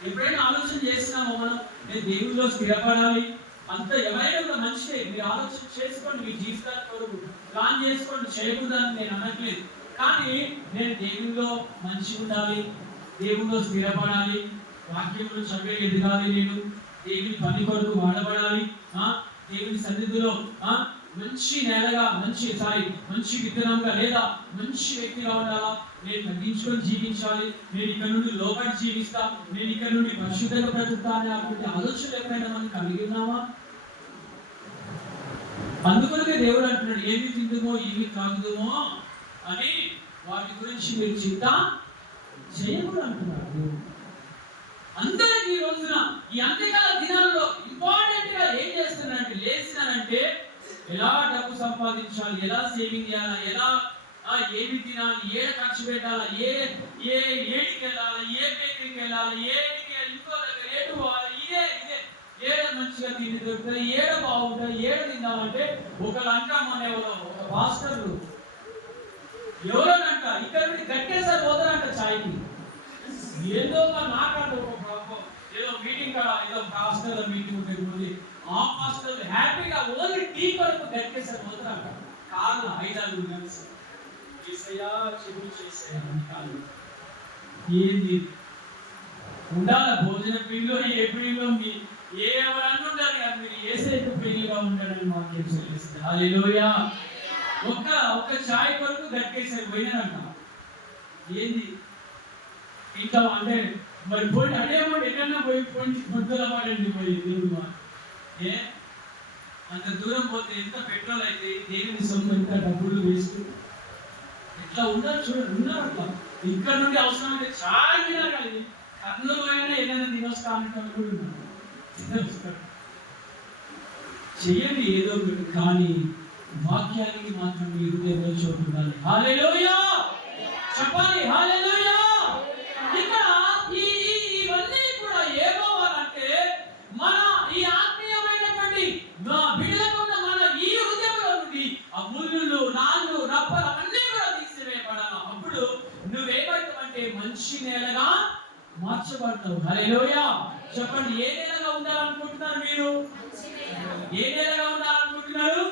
ఎప్పుడైనా ఆలోచన చేసినామో మనం నేను దేవుడిలో స్థిరపడాలి అంత ఎవరైనా కూడా మంచిదే. మీరు ఆలోచన చేసుకోండి, మీ జీవితాన్ని కొరకు ప్లాన్ చేసుకోండి, చేయకూడదని నేను అనట్లేదు. కానీ నేను దేవుడిలో మంచిగా ఉండాలి, దేవుడిలో స్థిరపడాలి, వాక్యంలో చక్కగా ఎదగాలి, నేను దేవుని పని కొరకు వాడబడాలి, దేవుని సన్నిధిలో మంచి నేలగా మంచి విత్తనంగా లేదా మంచి వ్యక్తిగా ఉండాలా, నేను తగ్గించుకొని జీవించాలి, నేను ఇక్కడ నుండి లోపలి జీవిస్తా, నేను ఇక్కడ నుండి పరిశుద్ధంగా బ్రతుకుతా అనే అటువంటి ఆలోచన ఎప్పుడైనా మనం కలిగి ఉన్నామా? అందుకనే దేవుడు అంటున్నాడు, ఏమి తిందుమో ఏమి తాగుదుమో అని వాటి గురించి మీరు చింత చేయకూడదు అంటున్నాడు. అందరికీ ఈ రోజున ఈ అంత్యకాల దినాల్లో ఇంపార్టెంట్ గా ఏం చేస్తున్నారంటే లేచినారంటే ఎలా డబ్బు సంపాదించాలి, ఎలా సేవింగ్ చేయాలా, ఎలా ఏమి తినాలి, ఏడ ఖర్చు పెట్టాలా, ఏడికి వెళ్ళాలి, ఏ బేకరీకి వెళ్ళాలి, ఇంకో దగ్గర ఏడు పోవాలి, ఇదే ఏడ మంచిగా తిండి దొరుకుతాయి, ఏడ బాగుంటాయి, ఏడ తిందామంటే ఒకళ్ళు అంటామనే ఒక పాస్టర్లు ఎవరోనంట ఇక్కడ నుండి గట్టేసారి పోతారంట ఛాయ్కి. ఏదో నాకంటే ఏదో మీటింగ్ ఏదో పాస్టర్ల మీటింగ్ ఉంటుంది, ఆ పాస్టర్లు హ్యాపీగా ఓన్లీ టీ కొరకు గట్టేసారి పోతారంట. కారణం 5-6 కలిసి ఏంది ఉండాల భోజన ప్రియులో ఏ ప్రియులో మీ ఎవరన్నా ఉండాలి కదా, మీరు ఏసైతే ప్రియులుగా ఉండాలని మాకు తెలుస్తుంది. హల్లెలూయా. ఒక్క ఛాయ్ కొరకు గట్టేసారి పోయినారంట. ఏంది ఇంకా అంటే మరి పోయి అదేమో ఎక్కడన్నా పోయి పొద్దుల వాడండి పోయి దేవుడు అంత దూరం పోతే ఎంత పెట్రోల్ అయితే దేవుని సొమ్ము ఎంత డబ్బులు వేస్ట్ ఎట్లా ఉండాలి చూడండి. ఉన్నారు అట్లా ఇక్కడ నుండి అవసరం అంటే చాలా తినాలి కానీ కర్నూలు అయినా ఏదైనా తినొస్తా అంటే కూడా ఉన్నారు. చెయ్యండి ఏదో ఒకటి, కానీ వాక్యానికి మాత్రం మీ హృదయంలో చోటు ఉండాలి. హల్లెలూయా చెప్పాలి. హల్లెలూయా. ఇక్కడ ఇవన్నీ కూడా ఏమవ్వాలంటే మన ఈ ఆత్మీయమైనటువంటి బిడ్డలకు ఉన్న మన ఈ హృదయంలో నుండి ఆ ముళ్ళులు, రాళ్ళు, రప్పలు అన్నీ కూడా తీసివేయబడాలి. అప్పుడు నువ్వేమంటావంటే మంచి నేలగా మార్చబడతావు. హల్లెలూయా చెప్పండి. ఏ నేలగా ఉండాలనుకుంటున్నారు మీరు? ఏ నేలగా ఉండాలనుకుంటున్నారు?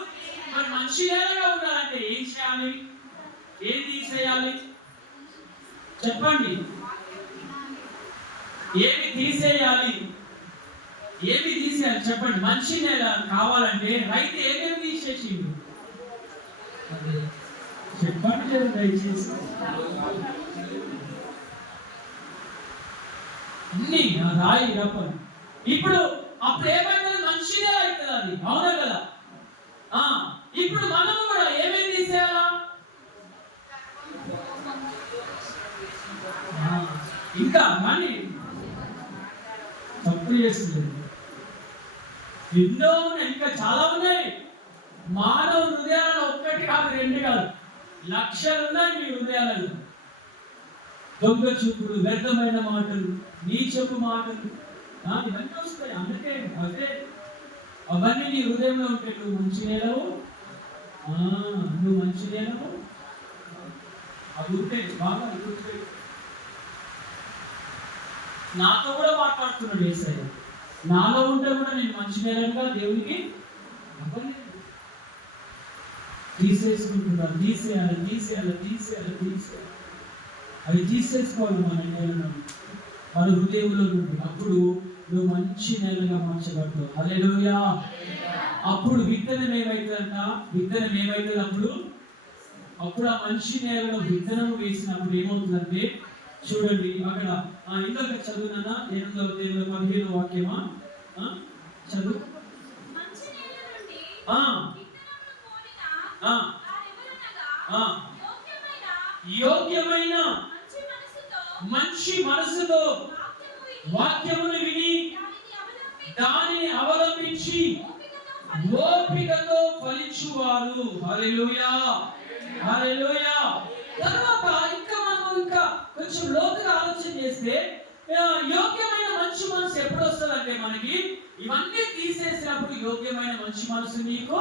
మరి మంచి నేలగా ఉండాలంటే ఏం చేయాలి? ఏం తీసేయాలి చెప్పండి? ఏమి తీసేయాలి? ఏమి తీసేయాలి చెప్పండి? మంచి నేల కావాలంటే రైతు ఏమేమి తీసేసిండు? చెప్పండి కదా దయచేసి. అన్ని రాయి రప్పని. ఇప్పుడు అప్పుడు ఏమైతుంది? మంచిగా అవుతుంది అది, అవునా కదా? ఇప్పుడు మనము కూడా ఏమేమి తీసేయాలా? ఇంకా కానీ తప్పు చేస్తుంది. ఎన్నో ఇంకా చాలా ఉన్నాయి. మానవ హృదయాలలో ఒక్కటి కాదు, రెండు కాదు, లక్షలు ఉన్నాయి మీ హృదయాలలో. దొంగ చూపులు, వ్యర్థమైన మాటలు, నీచపు మాటలు, ఇవన్నీ వస్తాయి. అందుకే అదే అవన్నీ నీ హృదయంలో ఉంటే నువ్వు మంచి నేలవు. నువ్వు మంచి నేలవు. అవి ఉంటే బాగా గుర్తుపెట్టు. నాతో కూడా మాట్లాడుతున్నాడు యేసయ్య. నాలో ఉంటే కూడా నేను మంచి నేలగా దేవునికి తీసేసుకుంటున్నాను. తీసేయాలి, తీసేయాలి, తీసేయాలి, తీసేయాలి. అవి తీసేసుకోవాలి మన నేలను, మన హృదయంలో నుండి. అప్పుడు నువ్వు మంచి నేలగా మార్చబడతావు. హల్లెలూయా. అప్పుడు విత్తనం ఏమైతుందంట? విత్తనం ఏమైతుంది అప్పుడు ఆ మంచి నేలలో విత్తనం వేసినప్పుడు ఏమవుతుందంటే, చూడండి అక్కడ ఇంకొక చదువునా 8:15 వాక్యమా చదువు. యోగ్యమైన మంచి మనసుతో వాక్యమును విని దానిని అవలంబించి ఓపికతో ఫలించువారు. హల్లెలూయా, హల్లెలూయా. తర్వాత ఇంకా కొంచెం లోతుగా ఆలోచన చేస్తే, యోగ్యమైన మంచి మనసు ఎప్పుడు వస్తుందంటే, మనకి ఇవన్నీ తీసేసినప్పుడు యోగ్యమైన మంచి మనసు నీకు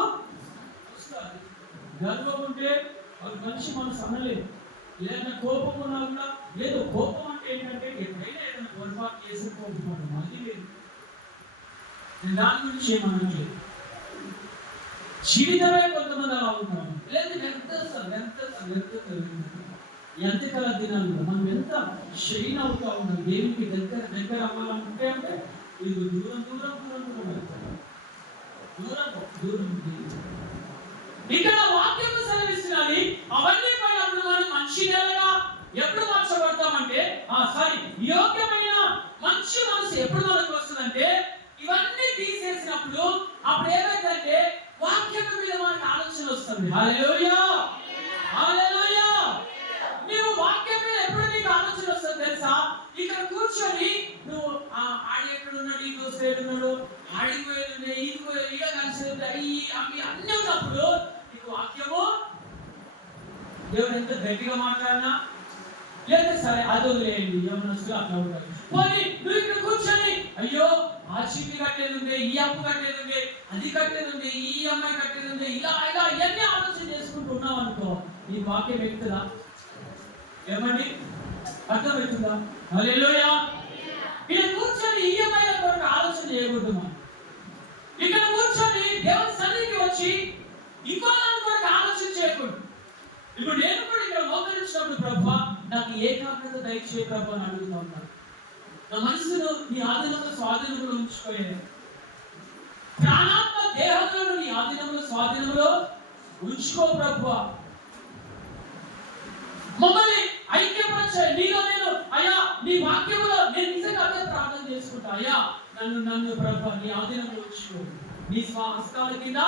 వస్తుంది. గర్వం ఉంటే అది మంచి మనసు అనలేదు. ఏదైనా కోపం ఉన్నా కూడా లేదు. కోపం అంటే ఏంటంటే ఎప్పుడైనా ఏదైనా పొరపాటు చేసి కోపం, మళ్ళీ లేదు. నేను దాని గురించి ఏమనట్లేదు. జీవితమే కొంతమంది అలా ఉంటాం. లేదు ఎంతకాల దినాలు మనం ఎంత షైన్ అవుతా ఉన్నాం. దేవునికి దగ్గర అవ్వాలనుకుంటే అంటే ఇది దూరం ఇక్కడ వాక్యం సెలవిస్తున్నది. అవన్నీ పోయినప్పుడు మనం మంచి నేలగా ఎప్పుడు మార్చబడతామంటే, యోగ్యమైన మంచి మనసు ఎప్పుడు మనకు వస్తుందంటే, ఇవన్నీ తీసేసినప్పుడు అప్పుడు ఏమైందంటే వాక్యం మీద మనకు ఆలోచన వస్తుంది. హల్లెలూయా, హల్లెలూయా. నువ్వు వాక్యం మీద ఎప్పుడు నీకు ఆలోచన వస్తుంది తెలుసా? ఇక్కడ కూర్చొని నువ్వు ఆడి ఎక్కడున్నాడు, ఈ దోస్తు ఎక్కడున్నాడు, ఆడిపోయేది ఇక కలిసి అవి అన్నీ ఉన్నప్పుడు నీకు వాక్యము దేవుడు ఎంత గట్టిగా మాట్లాడినా లేదా సరే అది వదిలేయండి, యవనస్తులు అట్లా ఉంటారు. పోనీ నువ్వు ఇక్కడ కూర్చొని అయ్యో ఆ చీటీ కట్టేది ఉంది, ఈ అప్పు కట్టేది ఉంది, అది కట్టేది ఉంది, ఈ అమ్మాయి కట్టేది ఉంది, ఇలా ఇవన్నీ ఆలోచన చేసుకుంటూ ఉన్నావు అనుకో, నీ వాక్యం ఎక్కుతుందా? ఏమండి అర్థమవుతుందా? హల్లెలూయా. ఇక్కడ కూర్చొని ఈఎంఐల కొరకు ఆలోచన చేయకూడదు. మనం ఇక్కడ కూర్చొని దేవుని సన్నిధికి వచ్చి ఇంకో దాని కొరకు ఆలోచన చేయకూడదు. ఇప్పుడు నేను కూడా ఇక్కడ మోకరించినప్పుడు ప్రభువా నాకు ఏకాగ్రత దయచేయ ప్రభు అని అడుగుతూ ఉంటాను. నా మనసును నీ ఆధీనంలో స్వాధీనంలో ఉంచుకోలేదు. ప్రాణాత్మ దేహములను నీ ఆధీనంలో స్వాధీనంలో ఉంచుకో ప్రభువా. మమ్మల్ని ఐక్యపరచే నీలో నేను అయ్యా నీ వాక్యములో నేను నిజంగా అదే ప్రార్థన చేసుకుంటా. అయ్యా నన్ను ప్రభువా నీ ఆధీనంలో ఉంచుకో. నీ స్వహస్తాల కింద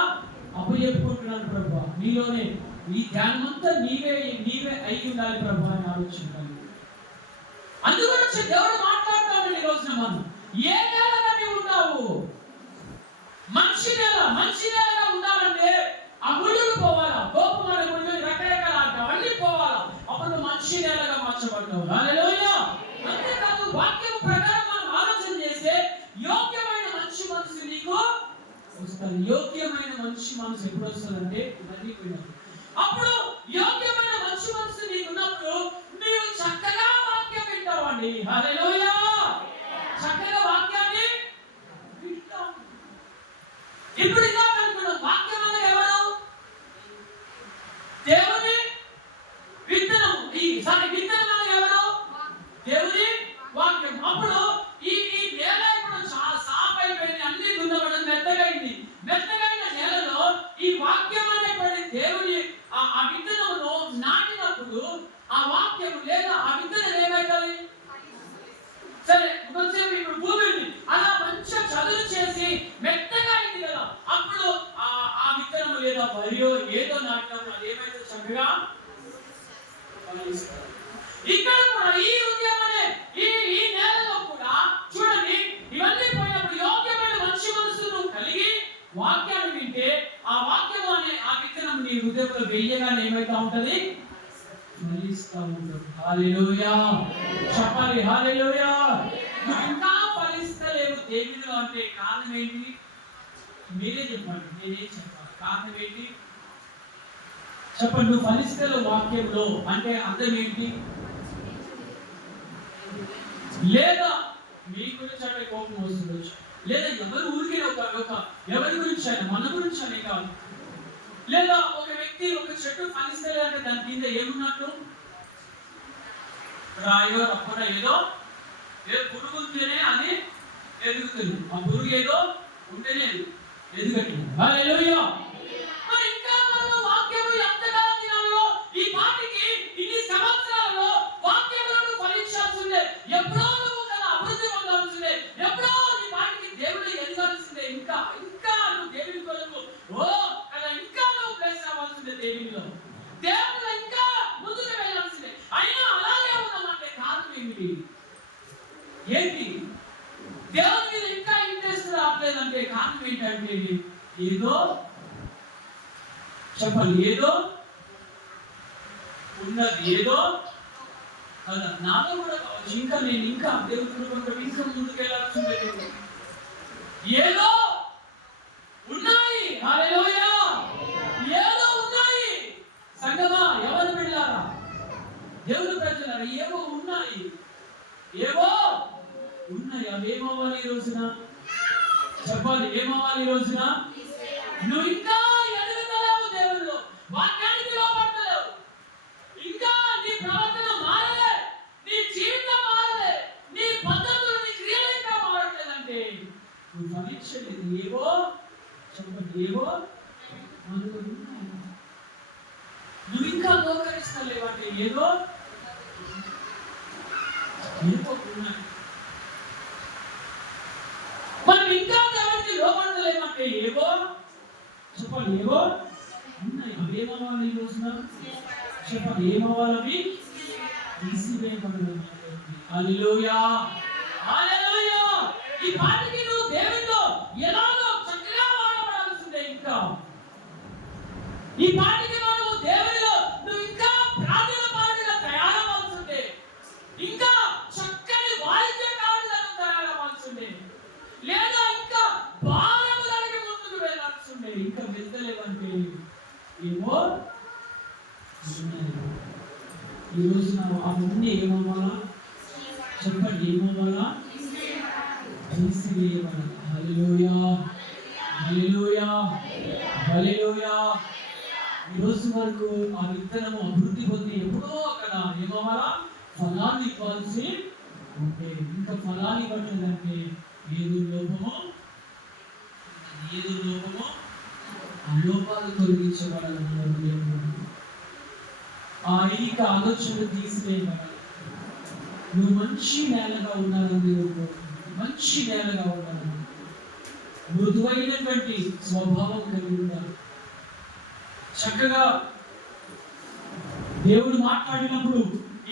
అప్పచెప్పుకుంటున్నాను ప్రభువా. నీలోనే ఈ ధ్యానమంతా నీవే అయి ఉండాలి ప్రభువా అని ఆలోచించాలి. అందుగురించి దేవుడు మాట్లాడతాడు ఈ రోజున. మనం ఏ నేలగా నీవు ఉన్నావు? మంచి నేలగా ఉండాలంటే ఆ ముళ్ళులు పోవాలా, కోపం అనే ముళ్ళు రకరకాల అవన్నీ పోవాలా. అప్పుడు మంచి నేలగా మార్చబడతావు. హల్లెలూయా. అంతేకాదు వాక్యం ప్రకారం మనం ఆలోచన చేస్తే యోగ్యమైన మంచి మనసు నీకు వస్తుంది. యోగ్యమైన మంచి మనసు ఎప్పుడు వస్తుందంటే ఇవన్నీ పోయినప్పుడు. అప్పుడు యోగ్యమైన మంచి మనసు నీకు ఉన్నప్పుడు నీవు చక్కగా వాక్యం వింటావండి. హల్లెలూయా. చక్కగా వాక్యాన్ని వింటావు. ఇప్పుడు ఇలా అనుకున్నాం, వాక్యం అన్న ఎవరు? దేవుని విత్తనం. విత్తనం అన్న ఎవరు? దేవుని వాక్యం. అప్పుడు ఈ నేల ఇప్పుడు చాలా సాఫ్ అయిపోయింది, అన్ని దున్నబడి మెత్తగైంది. మెత్తగైన నేలలో ఈ వాక్యం అనేటువంటి దేవుని ఆ చక్కగా ఫలిస్తారు. ఇక్కడ కూడా ఈ హృదయం అనే ఈ నేలలో కూడా చూడండి, ఇవన్నీ పోయినప్పుడు యోగ్యమైన మంచి మనసును కలిగి వాక్యాన్ని వింటే ఆ వాక్యం అనే ఆ విత్తనం నీ హృదయంలో వెయ్యగానే ఏమైతా ఉంటది? ఫలిస్తూ ఉంటుంది. హల్లెలూయా చెప్పాలి. హల్లెలూయా. ఇంకా ఫలిస్తలేవు దేవునిలో అంటే కారణం ఏంటి? మీరే చెప్పండి, నేనేం చెప్పాలి? కారణం ఏంటి చెప్పండి. నువ్వు ఫలిస్తలేవు వాక్యంలో అంటే అర్థం ఏంటి? లేదా మీ గురించి అంటే కోపం వస్తుంది, లేదా ఎవరు ఊరికే ఎవరి గురించి అయినా మన గురించి అనే కాదు, లేదా ఒక వ్యక్తి ఒక చెట్టు ఫలిస్తలే అంటే దాని కింద ఏమున్నట్టు? రాయో రప్పన ఏదో పురుగు ఉంటేనే అది ఎదుగుతుంది. ఆ పురుగు ఏదో ఉంటేనే ఎదుగట్లేదు. హల్లెలూయా. మరి ఇంకా మనం వాక్యము ఎంతకాలం వినాలో? ఈ పాటికి ఇన్ని సంవత్సరాలలో వాక్యములను ఫలించాల్సిందే. ఎప్పుడో నువ్వు కదా అభివృద్ధి పొందాల్సిందే. ఎప్పుడో నీ పాటికి దేవుడు ఎదగాల్సిందే. ఇంకా ఇంకా నువ్వు దేవుని కొరకు కదా ఇంకా నువ్వు ప్లేస్ అవ్వాల్సిందే. దేవునిలో దేవుడు ఇంకా ముందుకు వెళ్ళాల్సిందే. అయినా అలాగే ఉన్నామంటే కారణం ఏమిటి? ఏంటి? దేవుని మీద ఇంకా ఇంట్రెస్ట్ రావట్లేదంటే కారణం ఏంటంటే ఏదో చెప్పండి, ఏదో ఉన్నది, ఏదో కదా నాలో కూడా కావచ్చు. ఇంకా నేను ఇంకా దేవుని కృపకు ఇంకా ముందుకు వెళ్ళాల్సిందే. ఏదో ఉన్నాయి. హల్లెలూయా. ఏదో ఉన్నాయి. సంగమా ఎవరు బిడ్డలారా, దేవుని ప్రజలారా, ఏవో ఉన్నాయి. ఏవో ఉన్నాయి. అవి ఏమవ్వాలి ఈ రోజున? చెప్పాలి. ఏమవ్వాలి ఈ రోజున? నువ్వు ఇంకా ఎదుగుతలేవు దేవుళ్ళు, వాక్యానికి లోపడతలేవు, ఇంకా నీ ప్రవర్తన మారలే, నీ జీవితం మారలే, నీ పద్ధతులు నీ క్రియలు ఇంకా మారట్లేదంటే నువ్వు ఫలించలేదు. ఏవో చెప్పండి, ఏవో మనకు ఉన్నాయి. నువ్వు ఇంకా లోకరిస్తలేవంటే ఏదో ఉన్నాయి. మనం ఇంకా దేవునికి లోపడలేమంటే ఏవో చెప్పండి, ఏవో ఉన్నాయి. అవి ఏమవ్వాలి ఈ రోజున? చెప్పండి, ఏమవ్వాలి? తీసివేయబడాలి. హల్లెలూయా. హల్లెలూయా. ఈ పాటికి నువ్వు దేవునిలో ఎలాగో చక్కగా వాడబడాల్సిందే. ఇంకా ఈ పాటికి నువ్వు దేవునిలో నువ్వు ఇంకా ప్రార్థన పాటగా తయారవ్వాల్సిందే. ఇంకా చక్కని వాయిద్యకారులను తయారవ్వాల్సిందే. లేదా ఇంకా భారములకి ముందుకు వెళ్ళాల్సిందే. ఇంకా వెళ్తలేవంటే ఏమో ఈ రోజున అవన్నీ ఏమవ్వాలా? చెప్పండి, ఏమవ్వాలా? తీసివేయబడాలి. హల్లెలూయా. హల్లెలూయా. హల్లెలూయా. ఈ రోజు వరకు ఆ విత్తనము అభివృద్ధి పొంది ఎప్పుడో అక్కడ ఏమవ్వాలా? ఫలాన్ని ఇవ్వాల్సి ఉంటే ఇంకా ఫలాన్ని ఇవ్వట్లేదంటే ఏదో లోపమో, ఏదో లోపమో ఆ లోపాలు తొలగించబడాలి. ఆ ఐక ఆలోచనలు తీసివేయబడాలి. నువ్వు మంచి నేలగా ఉండాలని, మంచి నేలగా ఉండాలని, మృదువైనటువంటి స్వభావం కలిగి ఉండాలి. చక్కగా దేవుడు మాట్లాడినప్పుడు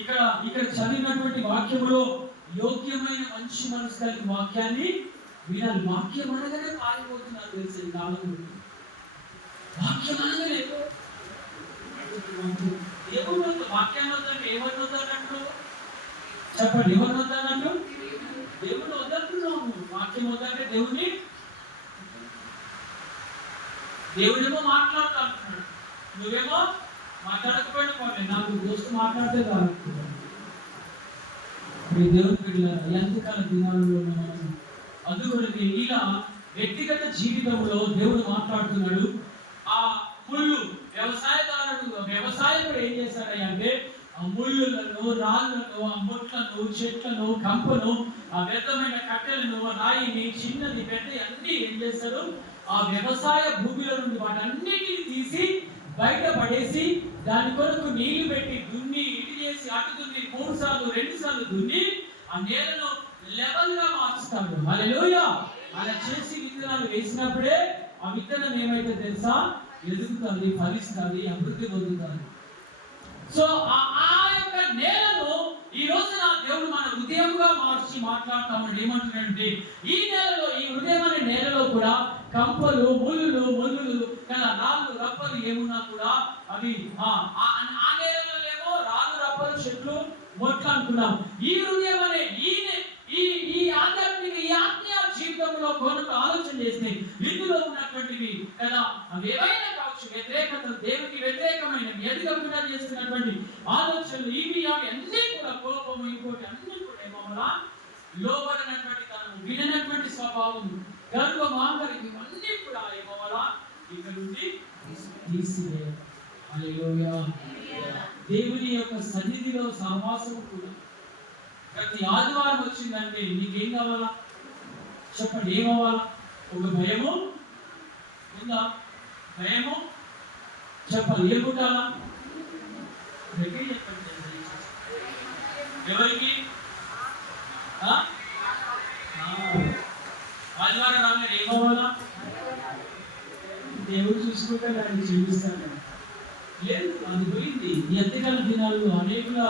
ఇక్కడ చదివినటువంటి వాక్యములో యోగ్యమైన మంచి మనసు కలిగిన వాక్యాన్ని వినాలి. వాక్యం అనగానే పారిపోతున్నారు తెలిసి కాలం. వాక్యం అనగానే ఏమవుతుంది? వాక్యం వద్దంటే ఏమని వద్దన్నట్టు? చెప్పండి, ఎవరిని వద్దన్నట్టు? దేవుడు వద్దంటున్నావు. వాక్యం వద్దంటే దేవుడేమో మాట్లాడుతూ అంటున్నాడు, నువ్వేమో మాట్లాడకపోయినా పోలేదు, నాకు దోస్తు మాట్లాడితే కాదు. దేవుని పిల్లల ఎంతకాల దినాలలో మనం అందుకొనికి ఇలా వ్యక్తిగత జీవితంలో దేవుడు మాట్లాడుతున్నాడు. ఆ ముళ్ళు వ్యవసాయకుడు ఏం చేశాడంటే ఆ ముళ్ళులను, రాళ్ళను, ఆ మొట్లను, చెట్లను, కంపను, ఆ వ్యర్థమైన కట్టెలను, రాయిని, చిన్నది పెద్ద అన్ని ఏం చేస్తాడు? ఆ వ్యవసాయ భూమిలో నుండి వాటన్నిటిని తీసి బయట పడేసి దాని కొరకు నీళ్లు పెట్టి దున్ని, ఇటు చేసి, అటు దున్ని, 3 సార్లు 2 సార్లు దున్ని ఆ నేలను లెవెల్ గా మార్చుతాడు. హల్లెలూయా. అలా చేసి విత్తనాలు వేసినప్పుడే ఆ విత్తనం ఏమైతే తెలుసా? ఎదుగుతుంది, ఫలిస్తుంది, అభివృద్ధి పొందుతుంది. సో ఆ యొక్క నేలను ఈ రోజున దేవుడు మన హృదయంగా మార్చి మాట్లాడతామని ఏమంటున్నాడంటే, ఈ నేలలో, ఈ హృదయం అనే నేలలో కూడా కంపలు, ముళ్ళులు కదా, రాళ్ళు రప్పలు ఏమున్నా కూడా అవి ఆ నేలలో ఏమో రాళ్ళు రప్పలు చెట్లు మొట్లు అనుకున్నాం. ఈ హృదయం అనే ఈ ఆధ్యాత్మిక, ఈ ఆత్మీయ జీవితంలో కొరకు ఆలోచన చేస్తే ఇందులో ఉన్నటువంటివి కదా, అవి ఏవైనా కావచ్చు, వ్యతిరేకత, దేవునికి వ్యతిరేకమైన ఎదుగుకుండా చేస్తున్నటువంటి ఆలోచనలు, ఇవి అవి అన్నీ కూడా కోపము, ఇంకోటి అన్ని కూడా ఏమో లోబడినటువంటి తనము, విననటువంటి స్వభావం, గర్వం, ఆంతరికం, ఇవన్నీ కూడా ఏమో ఇక్కడ నుండి తీసివేయాలి. హల్లెలూయా. దేవుని యొక్క సన్నిధిలో సహవాసం కూడా ప్రతి ఆదివారం వచ్చిందంటే నీకేం కావాలా చెప్పండి? ఏమవ్వాలా? ఒక భయము ఉందా? భయము చెప్పాలి. ఏం పుట్టాలా? చెప్పండి ఎవరికి? ఆదివారం రాగానే ఏమవ్వాలా? దేవుడు చూసుకుంటే దాన్ని చూపిస్తాను. లేదు, అది పోయింది. ఈ అంత్యకాల దినాల్లో అనేకుల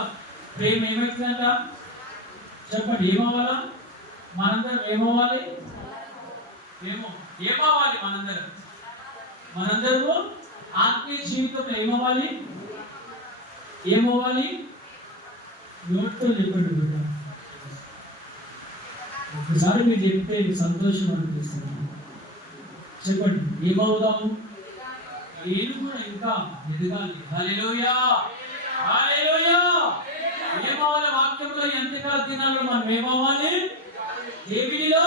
ప్రేమ ఏమవుతుందంట చెప్పండి? ఏమవ్వాలా? మనందరం ఏమవ్వాలి? ఏమవ్వాలి? మనందరము ఆత్మీయ జీవితంలో ఏమవ్వాలి? నోటితో చెప్పండి బిడ్డ. ఒకసారి మీరు చెప్తే సంతోషం అనిపిస్తుంది. చెప్పండి, ఏమవుదాము? నేను కూడా ఇంకా ఎదగాలి. హల్లెలూయా, హల్లెలూయా. ఏమవ్వాలి? వాక్యంలో ఎంతకాల దినాల్లో మనం ఏమవ్వాలి? దేవునిలో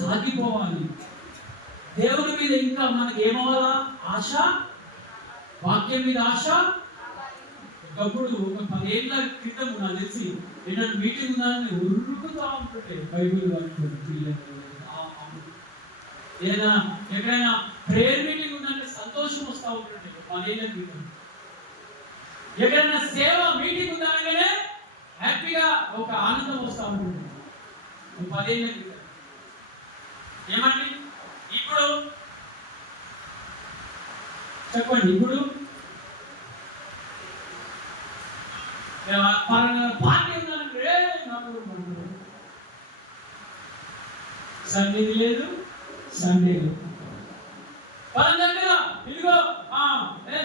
సాగిపోవాలి. దేవుని మీద ఇంకా మనకి ఏమవ్వాలా? ఆశ, వాక్యం మీద ఆశ. ఒకప్పుడు ఒక 10 ఏళ్ళ క్రితం నాకు తెలిసి ఏదైనా మీటింగ్ ఉందని ఉరుకుతా ఉంటుంటే బైబిల్ ఏదైనా ఎక్కడైనా ప్రేయర్ మీటింగ్ ఉందంటే సంతోషం వస్తూ ఉంటుంటే 10 ఏళ్ళ క్రితం. ఎక్కడైనా సేవ మీటింగ్ ఉందనగానే హ్యాపీగా ఒక ఆనందం వస్తూ ఉంటుంది 10 ఏళ్ళ క్రితం. ఏమండి ఇప్పుడు చెప్పండి? ఇప్పుడు పార్టీ ఉందంటే సండే లేదు, సండే వాళ్ళ దగ్గర ఇదిగో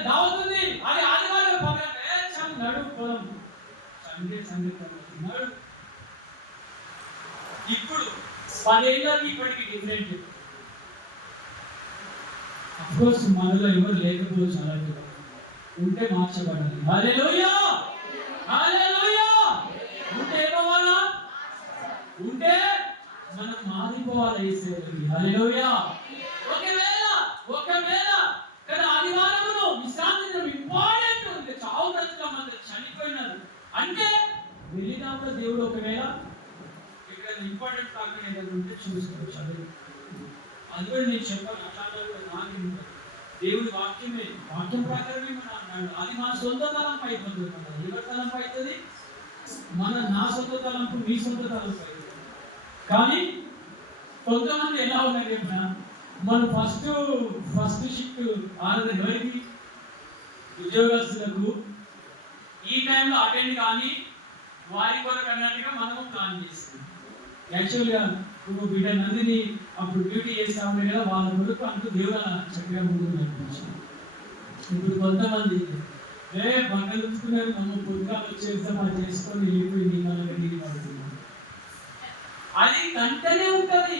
దావుతుంది, అది ఆదివారం పక్కన నడు పొలం సండే నడు. ఇప్పుడు 10 ఏళ్ళకి ఇప్పటికి డిఫరెంట్. అఫ్కోర్స్ మనలో ఎవరు లేకపోవచ్చు, అలాంటి ఉంటే మార్చబడాలి. హల్లెలూయా, హల్లెలూయా. ఉంటే ఏమవ్వాలా? ఉంటే మనం మారిపోవాలి యేసుకి. హల్లెలూయా. ఒకవేళ కదా ఆదివారమును విశ్రాంతి ఇంపార్టెంట్ ఉంది. చావు బ్రతుకుల మధ్య చనిపోయినారు అంటే వెళ్ళినప్పుడు దేవుడు ఒకవేళ ఇక్కడ ఇంపార్టెంట్ కాకుండా ఏదైనా ఉంటే చూసుకోవచ్చు. అది కూడా నేను చెప్పాను. అట్లాంటి నాకు దేవుడి వాక్యం ప్రకారమే మనం అన్నాడు. అది మన సొంత తలంపు అయిపోతుంది. ఎవరి తలంపు అవుతుంది? నా సొంత తలంపు, మీ సొంత తలంపు అవుతుంది. కానీ కొంతమంది ఎలా ఉన్నారు చెప్పినా, మనం ఫస్ట్ షిఫ్ట్ ఆనది ఎవరికి? ఉద్యోగస్తులకు. ఈ టైంలో అటెండ్ కానీ వారి కొరకు అన్నట్టుగా మనము ప్లాన్ చేస్తాం. యాక్చువల్గా ఇప్పుడు బిడ్డ నందిని అప్పుడు డ్యూటీ చేస్తా ఉండే కదా, వాళ్ళ కొరకు అంటూ దేవుడు చక్కగా ముందుకు నడిపించారు. ఇప్పుడు కొంతమంది బండలు ఉంచుకున్నారు, పొద్దుగా వచ్చేస్తాం, అది చేసుకొని వెళ్ళిపోయి నీళ్ళు పడుతున్నారు. అది కంటనే ఉంటుంది,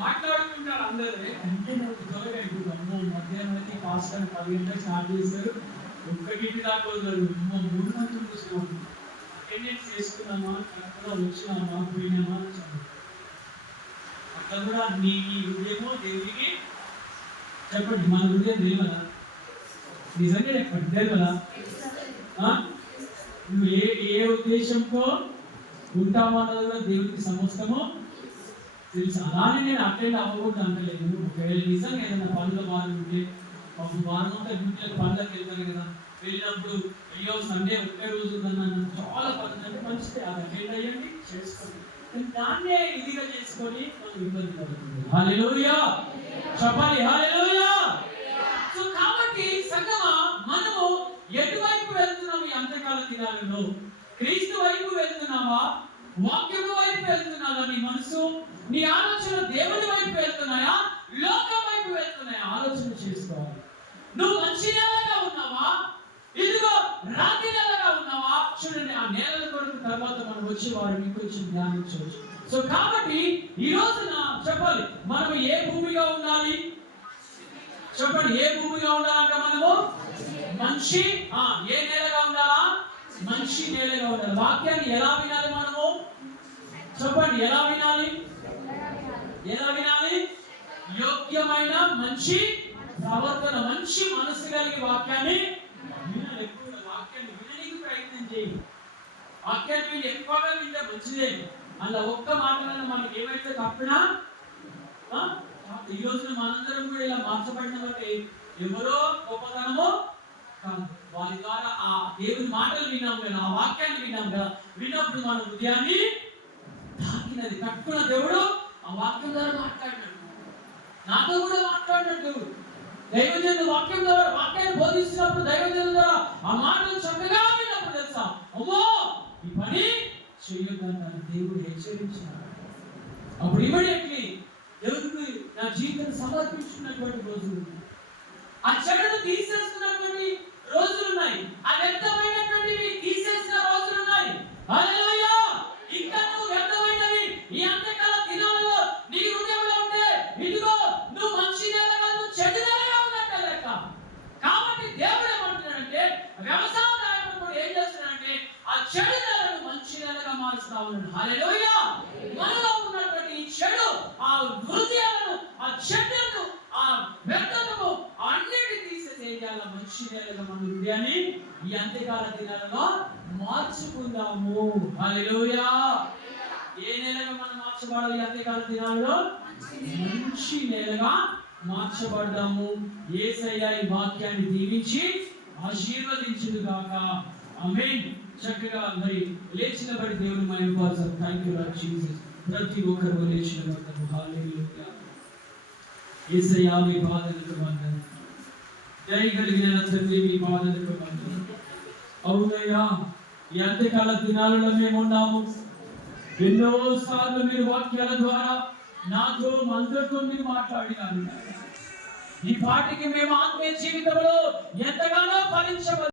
మాట్లాడుకుంటారు అందరూ కంటనే త్వరగా. ఇప్పుడు మధ్యాహ్నం అయితే పాస్టర్ 10 గంటలకు స్టార్ట్ చేస్తారు, 1 దాకా 3 గంటలు చూసినాము. అటెండెన్స్ చేసుకున్నామా, కరెక్ట్గా వచ్చినామా, పోయినామా అని అట్లా కూడా నీ హృదయమో దేవుడికి చెప్పండి. మన హృదయం తెలియదా? నిజంగా చెప్పండి, తెలియదా? నువ్వు ఏ ఉద్దేశంతో ఉంటావు అన్నది కూడా దేవుడికి సమస్తము తెలుసు. అలానే నేను అటెండ్ అవ్వకూడదు అంటలేదు. ఒకవేళ నిజంగా ఏదైనా పనుల భారం ఉంటే ఒక వారం అంతా డ్యూటీలకు పనులకు వెళ్తారు కదా, వెళ్ళినప్పుడు అయ్యో సండే ఒకే రోజు ఉందన్న చాలా పనులు అంటే మంచిదే, అది అటెండ్ అయ్యండి, చేసుకోండి. దాన్నే ఇదిగా చేసుకొని మనం ఇబ్బంది పడుతుంది. హల్లెలూయా చెప్పాలి. హల్లెలూయా దినాలలో క్రీస్తు వైపు వెళ్తున్నావా, వాక్యము వైపు వెళ్తున్నావా? నీ మనసు, నీ ఆలోచన దేవుని వైపు వెళ్తున్నాయా, లోకం వైపు వెళ్తున్నాయా? ఆలోచన చేసుకోవాలి. నువ్వు మంచి నేలగా ఉన్నావా, ఇదిగో రాతి నేలగా ఉన్నావా? చూడండి, ఆ నేలల కొరకు తర్వాత మనం వచ్చి వారు మీకు వచ్చి ధ్యానించవచ్చు. సో కాబట్టి ఈ రోజున చెప్పాలి, మనం ఏ భూమిగా ఉండాలి? చెప్పండి, ఏ భూమిగా ఉండాలంట మనము? మంచి ఏ నేలగా ఉండాలా? మంచి నేలగా ఉండాలి. వాక్యాన్ని ఎలా వినాలి మనము? చెప్పండి, ఎలా వినాలి? ఎలా వినాలి? యోగ్యమైన మంచి ప్రవర్తన, మంచి మనసు కలిగి వాక్యాన్ని వినాలి. ఎక్కువగా వాక్యాన్ని వినడానికి ప్రయత్నం చేయి. వాక్యాన్ని విని ఎక్కువగా వింటే మంచిదే. అలా ఒక్క మాటలను మనకి ఏమైతే తప్పినా, ఈ రోజున మనందరం కూడా ఇలా మార్చబడినటువంటి ఎవరో గొప్పతనమో కాదు, వారి ద్వారా ఆ దేవుని మాటలు విన్నాం కదా, ఆ వాక్యాన్ని విన్నాం కదా, విన్నప్పుడు మన హృదయాన్ని తాకినది. కట్టుకున్న దేవుడు ఆ వాక్యం ద్వారా మాట్లాడినట్టు, నాతో కూడా మాట్లాడినట్టు. దైవజనుడు వాక్యం ద్వారా వాక్యాన్ని బోధిస్తున్నప్పుడు దైవజనుడు ద్వారా ఆ మాటలు చక్కగా విన్నప్పుడు తెలుసా, అమ్మో ఈ పని చేయొద్దని దేవుడు హెచ్చరించినాడు. అప్పుడు ఇమ్మీడియట్లీ దేవుడికి నా జీవితం సమర్పించుకున్నటువంటి రోజులు, ఆ చెడును తీసేస్తున్నటువంటి రోజులు ఉన్నాయి, ఆ వ్యర్థమైనటువంటివి తీసేసిన రోజులు ఉన్నాయి. హల్లెలూయా! ఇంకా నువ్వు వ్యర్థమైనవి ఈ అంత్యకాల దినాలలో నీ హృదయంలో ఉంటే, ఇదిగో నువ్వు మంచి నేలగా, నువ్వు చెడు నేలగా ఉన్నట్టే లెక్క. కాబట్టి దేవుడు ఏమంటున్నాడంటే, వ్యవసాయదారుడు కూడా ఏం చేస్తున్నాడంటే ఆ చెడు నేలను మంచి నేలగా మారుస్తా ఉన్నాడు. హల్లెలూయా! మనలో ఉన్నటువంటి ఈ చెడు, ఆ హృదయాలను, ఆ చెడును, ఆ వ్యర్థతను అన్నిటిని తీసేసేయాల మంచి నేలగా మన హృదయాన్ని ఈ అంత్యకాల దినాలలో మార్చుకుందాము. హల్లెలూయా! ఏ నేలగా మనం మార్చబడాలి? ఈ అంత్యకాల దినాలలో మంచి నేలగా మార్చబడ్డాము. యేసయ్య ఈ వాక్యాన్ని దీవించి ఆశీర్వదించును గాక. ఆమేన్. చక్కగా మరి లేచిన బడి దేవుని మహిమపరచాలి. Thank you lord Jesus. ప్రతి ఒక్కరు లేచిన బడి హల్లెలూయా. యేసయ్య మీ పాదాలకు వందనాలు. దయ కలిగిన తండ్రి మీ పాదాలకు వందనాలు. అవునయ్యా, ఈ అంత్యకాల దినాలలో మేము ఉన్నాము. ఎన్నో సార్లు మీరు వాక్యాల ద్వారా నాతో అందరితో మీరు మాట్లాడినారు. ఈ పాటికి మేము ఆత్మీయ జీవితంలో ఎంతగానో ఫలించవచ్చు.